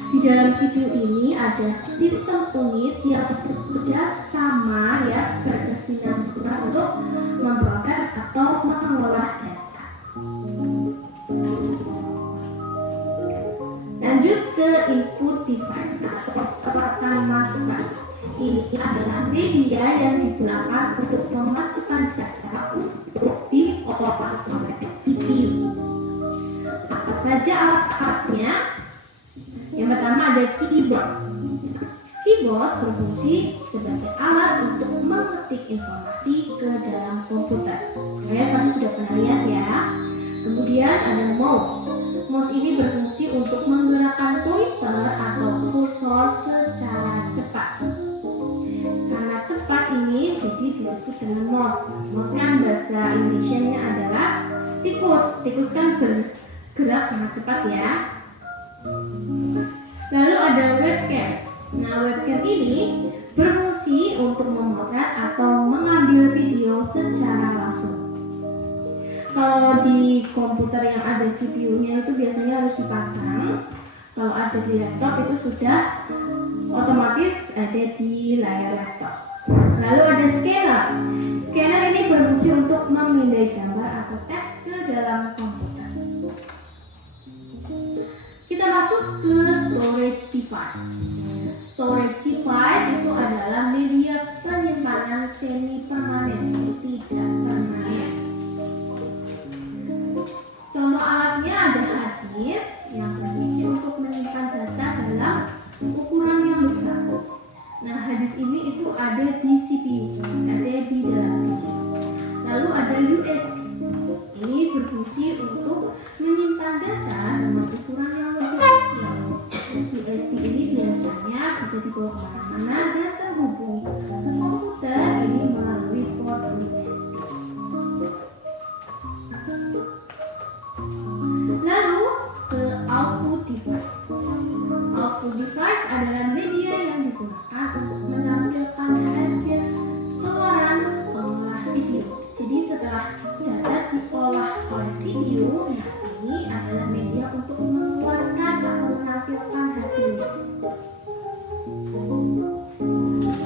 Di dalam CPU ini ada sistem unit yang bekerja sama ya, berkesinambungan untuk memproses atau mengolah data. Lanjut ke input device atau peralatan masukan. Ini adalah media yang digunakan untuk memasukkan data untuk diolah oleh CPU. Apa saja alat-alatnya? Yang pertama ada keyboard. Keyboard berfungsi sebagai alat untuk mengetik informasi ke dalam komputer. Kalian pasti sudah pernah lihat ya. Kemudian ada mouse. Mouse ini berfungsi untuk menggerakkan pointer atau kursor secara cepat. Karena cepat ini jadi disebut dengan mouse. Mouse kan bahasa Indonesianya adalah tikus. Tikus kan bergerak sangat cepat ya. Lalu ada webcam. Nah, webcam ini berfungsi untuk memotret atau mengambil video secara langsung. Kalau di komputer yang ada CPU-nya itu biasanya harus dipasang. Kalau ada di laptop itu sudah otomatis ada di layar laptop. Lalu ada scanner. Scanner ini berfungsi untuk memindai gambar atau teks HC file itu adalah media penyimpanan semi permanen, tidak permanen. Contoh alatnya ada hard disk yang berfungsi untuk menyimpan data dalam ukuran yang besar. Nah, hard disk ini itu ada di CPU, ada di dalam CPU. Lalu ada USB. Ini berfungsi untuk menyimpan data dalam ukuran yang lebih kecil. USB ini biasanya bisa dibawa kemana-mana dan terhubung ke komputer ini melalui port USB. Lalu ke output device. Output device adalah media yang digunakan untuk menampilkan hasil keluaran pengolah CPU. Jadi setelah data diolah oleh CPU, nah ini adalah media untuk mengeluarkan atau menampilkan hasilnya.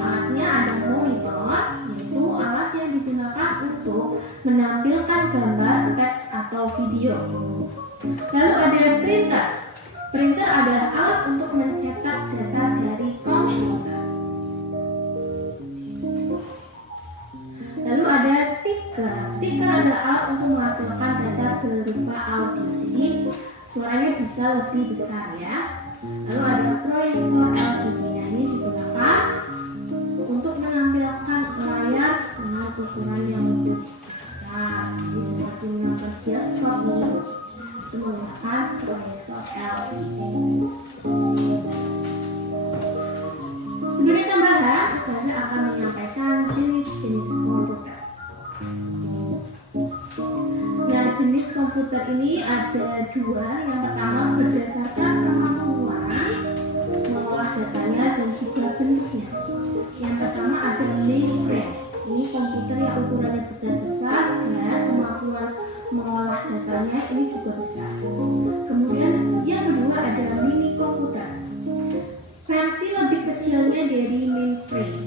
Alatnya ada monitor, yaitu alat yang digunakan untuk menampilkan gambar, teks, atau video. Lalu ada printer. Printer adalah alat untuk mencetak data dari komputer. Lalu ada speaker. Speaker adalah alat untuk menghasilkan data berupa audio. Jadi suaranya bisa lebih besar ya. Lalu ada proyektor LCD. Nah, ini digunakan untuk menampilkan layar dengan ukuran yang lebih besar. Jadi seperti menonton bioskop nih, itu menggunakan proyektor LCD. Sebagai tambahan, saya akan menyampaikan jenis-jenis komputer. Nah, jenis komputer ini ada dua. Yang pertama berdasarkan kemampuan mengolah datanya dan juga bentuknya. Yang pertama ada mainframe. Ini komputer yang ukurannya besar-besar dan kemampuan mengolah datanya ini juga besar. Kemudian yang kedua ada mini komputer. Versi lebih kecilnya dari mainframe.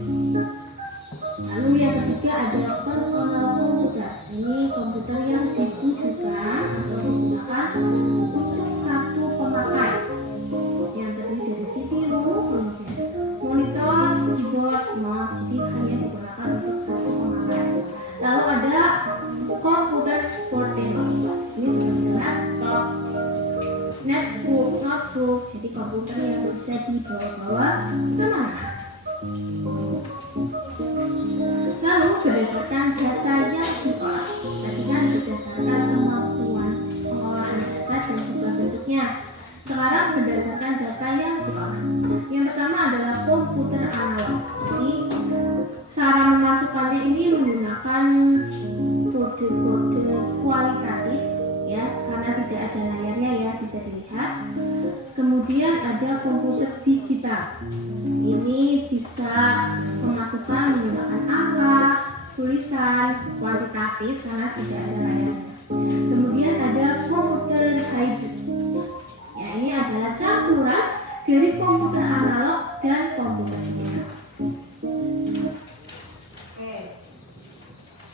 Lalu yang ketiga ada personal komputer. Ini komputer yang ditujukan atau digunakan untuk satu pemakai yang terdiri dari CPU, kemudian monitor, keyboard, mouse. Jadi hanya digunakan untuk satu pemakai. Lalu ada komputer portable. Ini seperti laptop, notebook. Jadi komputer yang bisa dibawa-bawa kemana. Lalu berdasarkan data yang diolah. Tadi kan berdasarkan kemampuan pengolahan data dan juga bentuknya. Sekarang berdasarkan data yang diolah. Yang pertama adalah komputer analog. Jadi cara memasukkannya ini menggunakan kode-kode kualitatif ya, karena tidak ada layarnya ya, bisa dilihat. Kemudian ada komputer digital. Ini bisa pemasukan menggunakan angka, tulisan, kuantitatif karena sudah ada layarnya. Kemudian ada komputer hybrid. Ya, ini adalah campuran dari komputer analog dan komputer digital. Oke,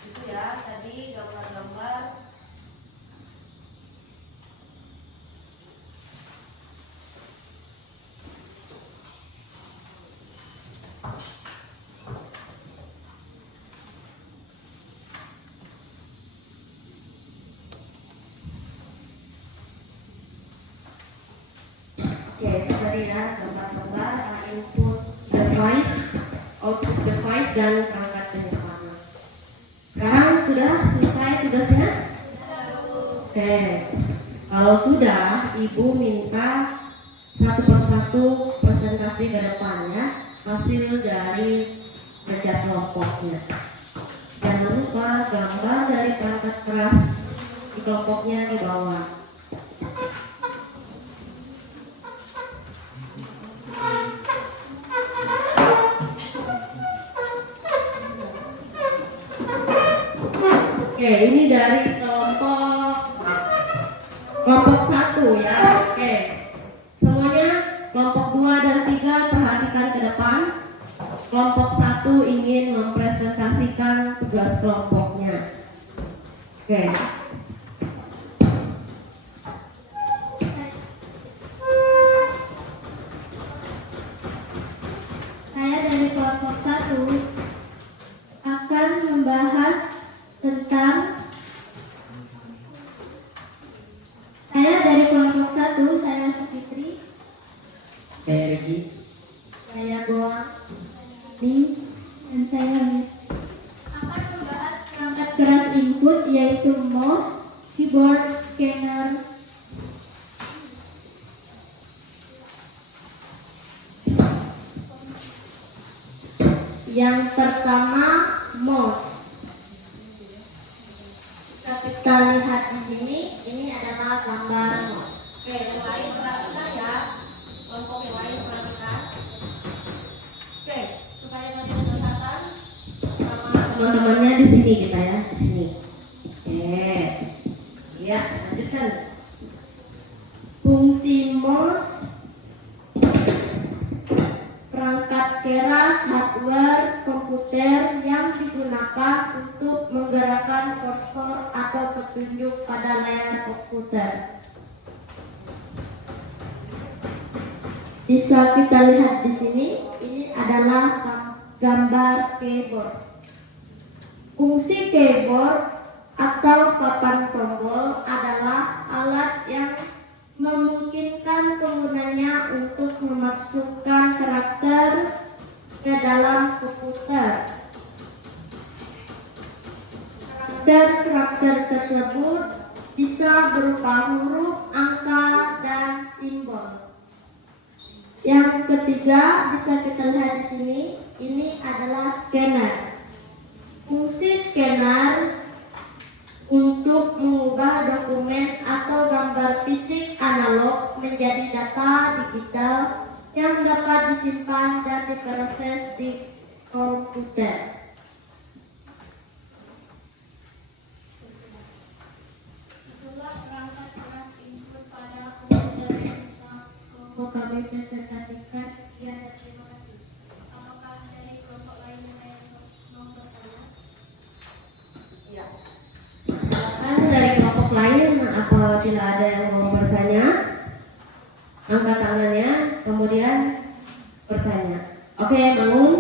itu ya tadi gambar-gambar. Oke, itu tadi ya gambar-gambar input device, output device, dan perangkat penyimpanan. Sekarang sudah selesai tugasnya? Oke, kalau sudah, Ibu minta satu persatu presentasi ke depannya hasil dari kerja kelompoknya. Jangan lupa gambar dari perangkat keras di kelompoknya di bawah. Oke, ini dari kelompok 1 ya. Oke. Semuanya kelompok 2 dan 3 perhatikan ke depan. Kelompok 1 ingin mempresentasikan tugas kelompoknya. Oke. Saya dari kelompok 1 akan membahas tentang saya Sukitri, Saya Regi. saya Goa, dan saya Miss. Akan membahas perangkat keras input yaitu mouse, keyboard, scanner. Yang pertama mouse. Bisa kita lihat di sini, ini adalah gambar mouse. Oke, yang lain perhatikan ya. Kelompok yang lain perhatikan. Oke, supaya lebih kelihatan sama teman-temannya di sini kita ya, di sini. Oke, ya lanjutkan. Fungsi mouse, perangkat keras hardware komputer yang digunakan untuk menggerakkan kursor atau petunjuk pada layar komputer. Bisa kita lihat di sini, ini adalah gambar keyboard. Fungsi keyboard atau papan tombol adalah alat yang memungkinkan penggunanya untuk memasukkan karakter ke dalam komputer. Karakter tersebut bisa berupa huruf, angka, dan simbol. Yang ketiga bisa kita lihat di sini, ini adalah scanner. Fungsi scanner untuk mengubah dokumen atau gambar fisik analog menjadi data digital yang dapat disimpan dan diproses di komputer. Itulah perangkat keras input pada komputer yang bisa kami presentasikan. Sekian dan terima kasih. Apakah dari kelompok lain yang mau bertanya? Ya. Silakan dari kelompok lain, apabila ada yang mau bertanya, angkat tangannya, kemudian bertanya. Oke, bangun.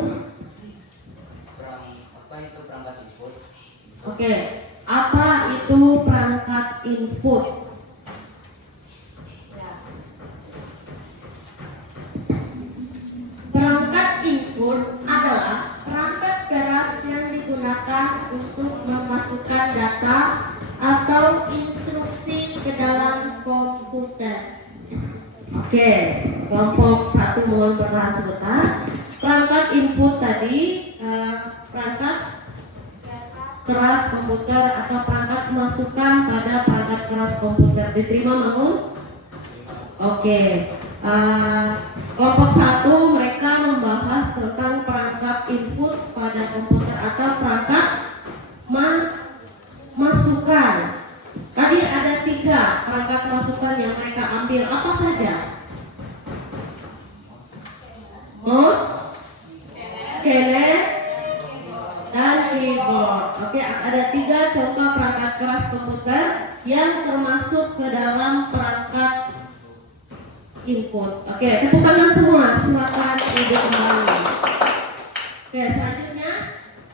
Apa itu perangkat input? Oke, apa itu perangkat input? Perangkat input adalah perangkat keras yang digunakan untuk memasukkan data atau instruksi ke dalam komputer. Oke, kelompok 1 mohon bertahan sebentar. Perangkat input tadi, perangkat keras komputer atau perangkat masukan pada perangkat keras komputer. Diterima, Mangun? Oke. Kelompok 1 mereka membahas tentang perangkat input pada komputer atau perangkat masukan. Tadi ada 3 perangkat masukan yang mereka ambil. Apa saja? Mouse, scanner, dan keyboard. Oke, ada 3 contoh perangkat keras komputer yang termasuk ke dalam perangkat input. Oke, tepuk tangan semua. Silakan ibu kembali. Oke, selanjutnya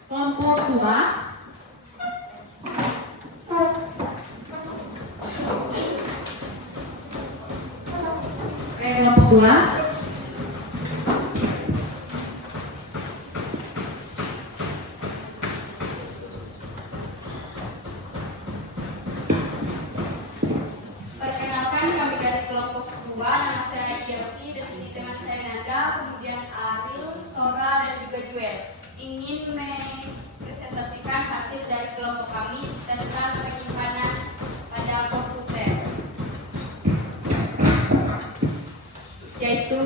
kelompok 2. Oke, kelompok 2. Perkenalkan, kami dari kelompok 2, nama saya Chelsea dan ini teman saya Nanda, kemudian Ariel, Sora, dan juga Juel. Ingin mempresentasikan hasil dari kelompok kami tentang penyimpanan pada komputer, yaitu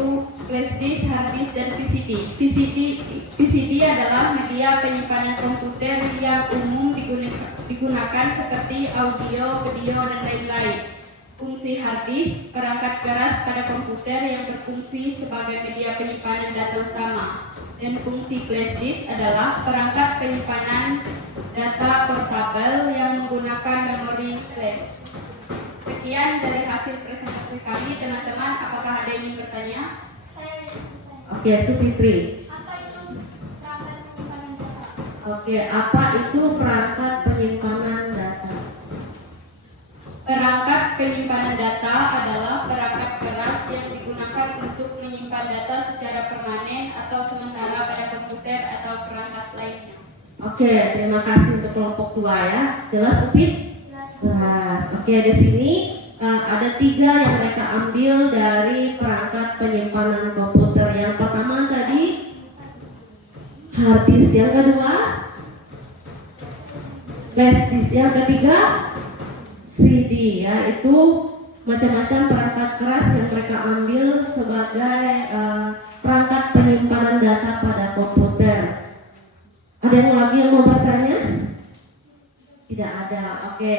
flash disk, hard disk, dan VCD. VCD adalah media penyimpanan komputer yang umum digunakan seperti audio, video, dan lain-lain. Fungsi hard disk, perangkat keras pada komputer yang berfungsi sebagai media penyimpanan data utama. Dan fungsi flash disk adalah perangkat penyimpanan data portabel yang menggunakan memori flash. Sekian dari hasil presentasi kami, teman-teman. Apakah ada yang ingin bertanya? Oke, Sukitri. Apa Oke, apa itu perangkat penyimpanan data? Perangkat penyimpanan data adalah perangkat keras yang digunakan untuk menyimpan data secara permanen atau sementara pada komputer atau perangkat lainnya. Oke, terima kasih untuk kelompok 2 ya. Jelas Upit? Jelas. Oke, di sini ada 3 yang mereka ambil dari perangkat penyimpanan komputer. Yang pertama tadi hard disk, yang kedua flash disk, yang ketiga CD ya. Itu macam-macam perangkat keras yang mereka ambil sebagai perangkat penyimpanan data pada komputer. Ada yang lagi yang mau bertanya? Tidak ada. Oke.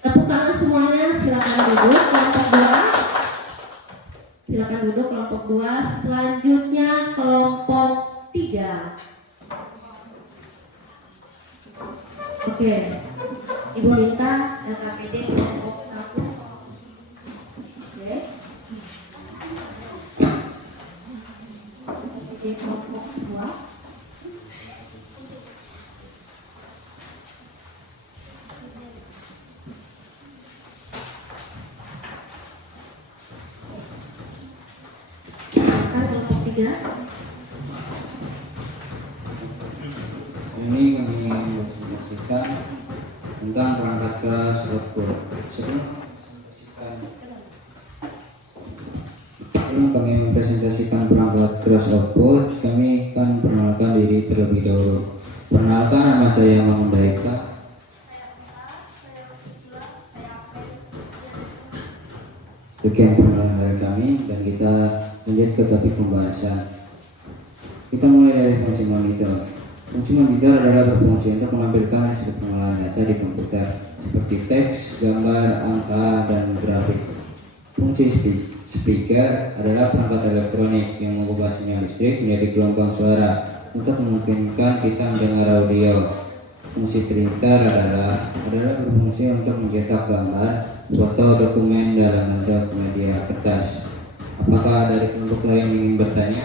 Tepuk tangan semuanya. Silakan duduk kelompok 2. Silakan duduk kelompok 2. Selanjutnya kelompok 3. Oke. Ibu minta LKPD kelompok 1. Oke. Oke, kelompok 2. Kelompok 3. Ini kami presentasikan tentang perangkat keras output. Sebelum kami mempresentasikan perangkat keras output, kami akan perkenalkan diri terlebih dahulu. Perkenalkan, nama saya Mamun Daika. Sekian perkenalan dari kami dan kita lanjut ke topik pembahasan. Kita mulai dari fungsi monitor. Fungsi monitor adalah berfungsi untuk menampilkan hasil pengolahan data di komputer seperti teks, gambar, angka, dan grafik. Fungsi speaker adalah perangkat elektronik yang mengubah sinyal listrik menjadi gelombang suara untuk memungkinkan kita mendengar audio. Fungsi printer adalah berfungsi untuk mencetak gambar, foto, dokumen dalam bentuk media kertas. Apakah dari kelompok lain ingin bertanya?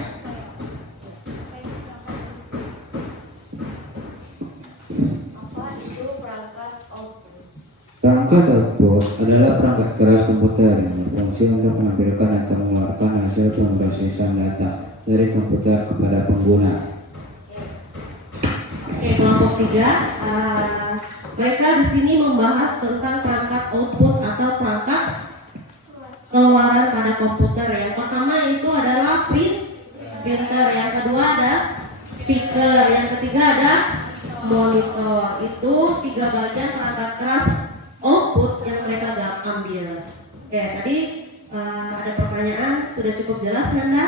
Perangkat output adalah perangkat keras komputer yang berfungsi untuk menampilkan atau mengeluarkan hasil pemrosesan data dari komputer kepada pengguna. Oke, kelompok 3. Mereka di sini membahas tentang perangkat output atau perangkat keluaran pada komputer. Yang pertama itu adalah printer, yang kedua ada speaker, yang ketiga ada monitor. Itu 3 bagian perangkat keras output yang mereka ambil. Oke, tadi ada pertanyaan, sudah cukup jelas Nanda?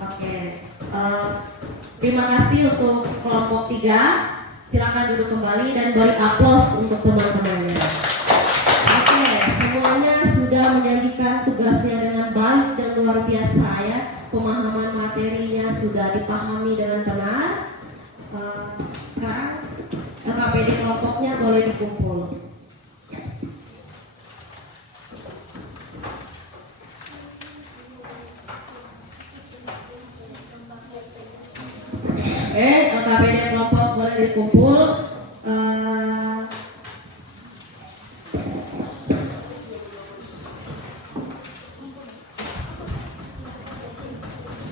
Oke, terima kasih untuk kelompok 3. Silakan duduk kembali dan beri aplaus untuk teman-temannya. Oke, semuanya sudah menjanjikan tugasnya dengan baik dan luar biasa ya. Pemahaman materinya sudah dipahami dengan benar. Sekarang LKPD kelompoknya boleh dikumpul. LKPD kelompok boleh dikumpul.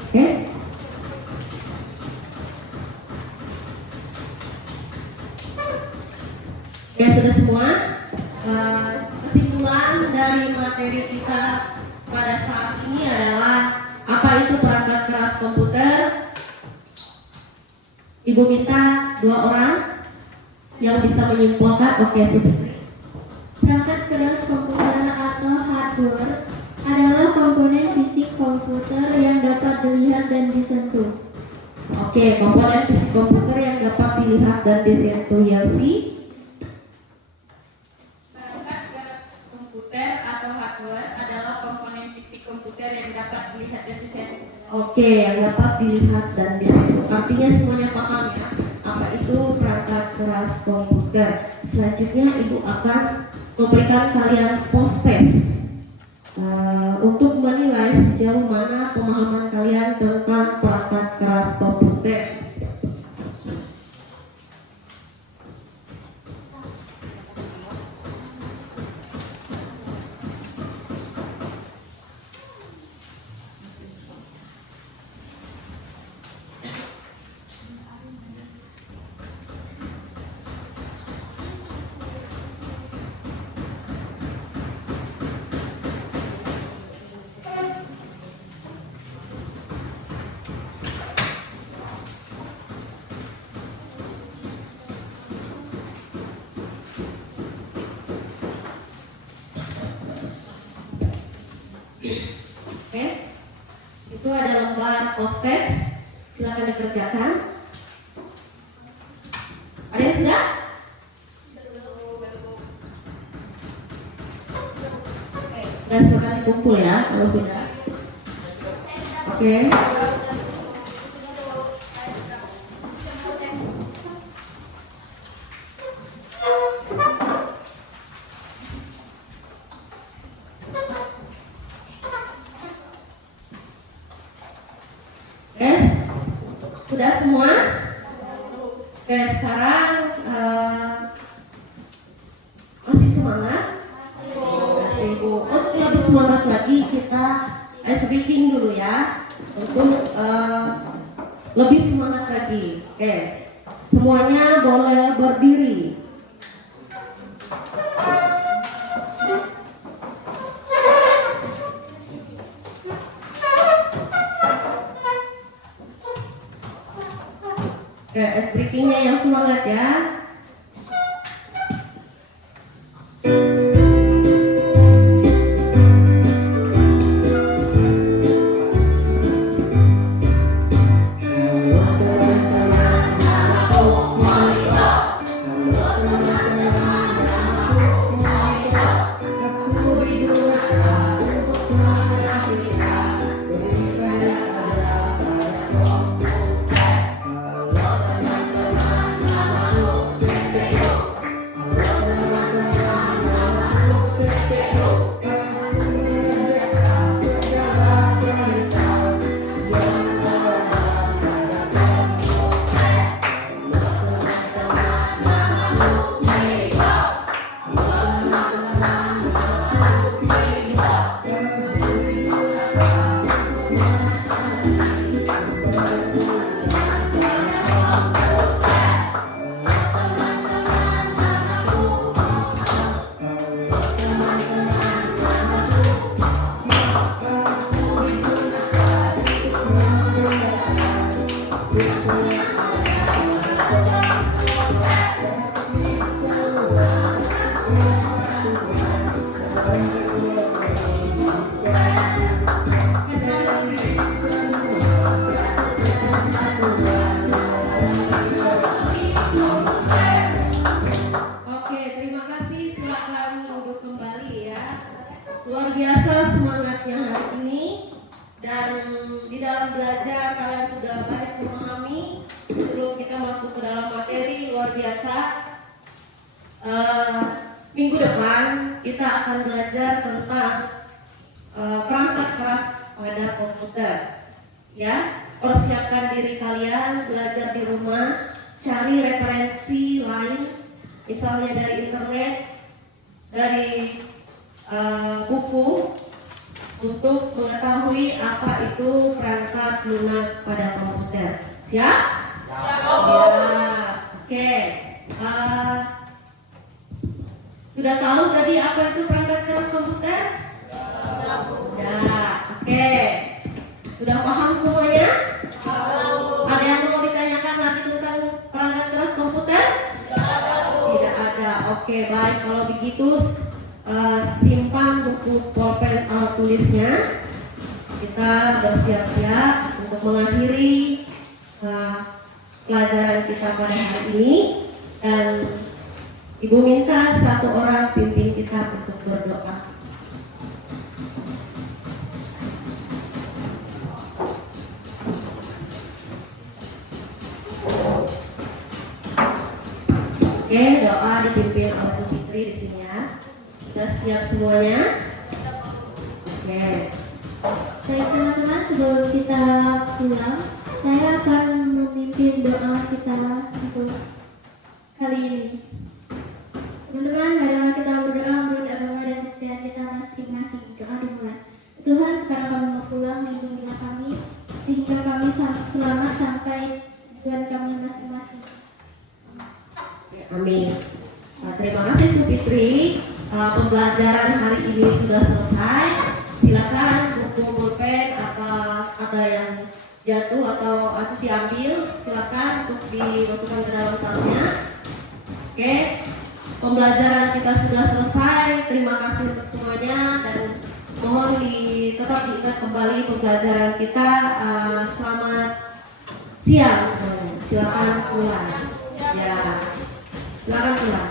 Oke. Oke, sudah semua. Kesimpulan dari materi kita pada saat ini adalah apa itu perangkat keras komputer. Ibu minta 2 orang yang bisa menyimpulkan. Oke, Subitri. Perangkat keras komputer atau hardware adalah komponen fisik komputer yang dapat dilihat dan disentuh. Oke, komponen fisik komputer yang dapat dilihat dan disentuh. Yelsi. Perangkat keras komputer atau hardware adalah komponen fisik komputer yang dapat dilihat dan disentuh. Oke, yang dapat dilihat dan disentuh. Artinya semuanya paham ya apa itu perangkat keras komputer. Selanjutnya Ibu akan memberikan kalian post-test untuk menilai sejauh mana pemahaman kalian tentang perangkat keras komputer. Itu ada lembar post-test, silakan dikerjakan. Ada yang sudah? Dan silakan dikumpul ya kalau sudah. Oke. Sudah semua? Oke, sekarang masih semangat? Masih Bu. Untuk lebih semangat lagi kita speaking dulu ya. Untuk lebih semangat lagi. Oke, semuanya boleh berdiri. Oke, ice breakingnya yang semangat ya. Oke, terima kasih. Silakan duduk kembali ya. Luar biasa semangatnya hari ini. Dan di dalam belajar kalian sudah banyak memahami. Sebelum kita masuk ke dalam materi, luar biasa. Minggu depan kita akan belajar tentang perangkat keras pada komputer. Ya, persiapkan diri kalian belajar di rumah, cari referensi lain, misalnya dari internet, dari buku, untuk mengetahui apa itu perangkat lunak pada komputer. Siap? Ya. Oke. Sudah tahu tadi apa itu perangkat keras komputer? Sudah. Oke. Sudah paham semuanya? Ada yang mau ditanyakan lagi tentang perangkat keras komputer? Tidak ada. Oke, baik. Kalau begitu simpan buku pulpen alat tulisnya. Kita bersiap-siap untuk mengakhiri pelajaran kita pada hari ini. Dan Ibu minta satu orang pimpin kita untuk berdoa. Oke, doa dipimpin oleh Sufitri di sini ya. Sudah siap semuanya? Oke. Baik teman-teman, sebelum kita pulang, saya akan memimpin doa kita untuk kali ini. Teman-teman, marilah kita berdoa menurut agama dan kepercayaan kita masing-masing. Doa dimulai. Tuhan, sekarang kami mau pulang, lindungilah kami sehingga kami selamat sampai tujuan kami masing-masing. Amin. Terima kasih Sufitri. Pembelajaran hari ini sudah selesai. Silakan buku pulpen apa ada yang jatuh atau diambil, silakan untuk dimasukkan ke dalam tasnya. Oke. Pembelajaran kita sudah selesai. Terima kasih untuk semuanya dan Mohon tetap diingat kembali pembelajaran kita. Selamat siang semuanya. Silakan pulang. Ya, silakan pulang.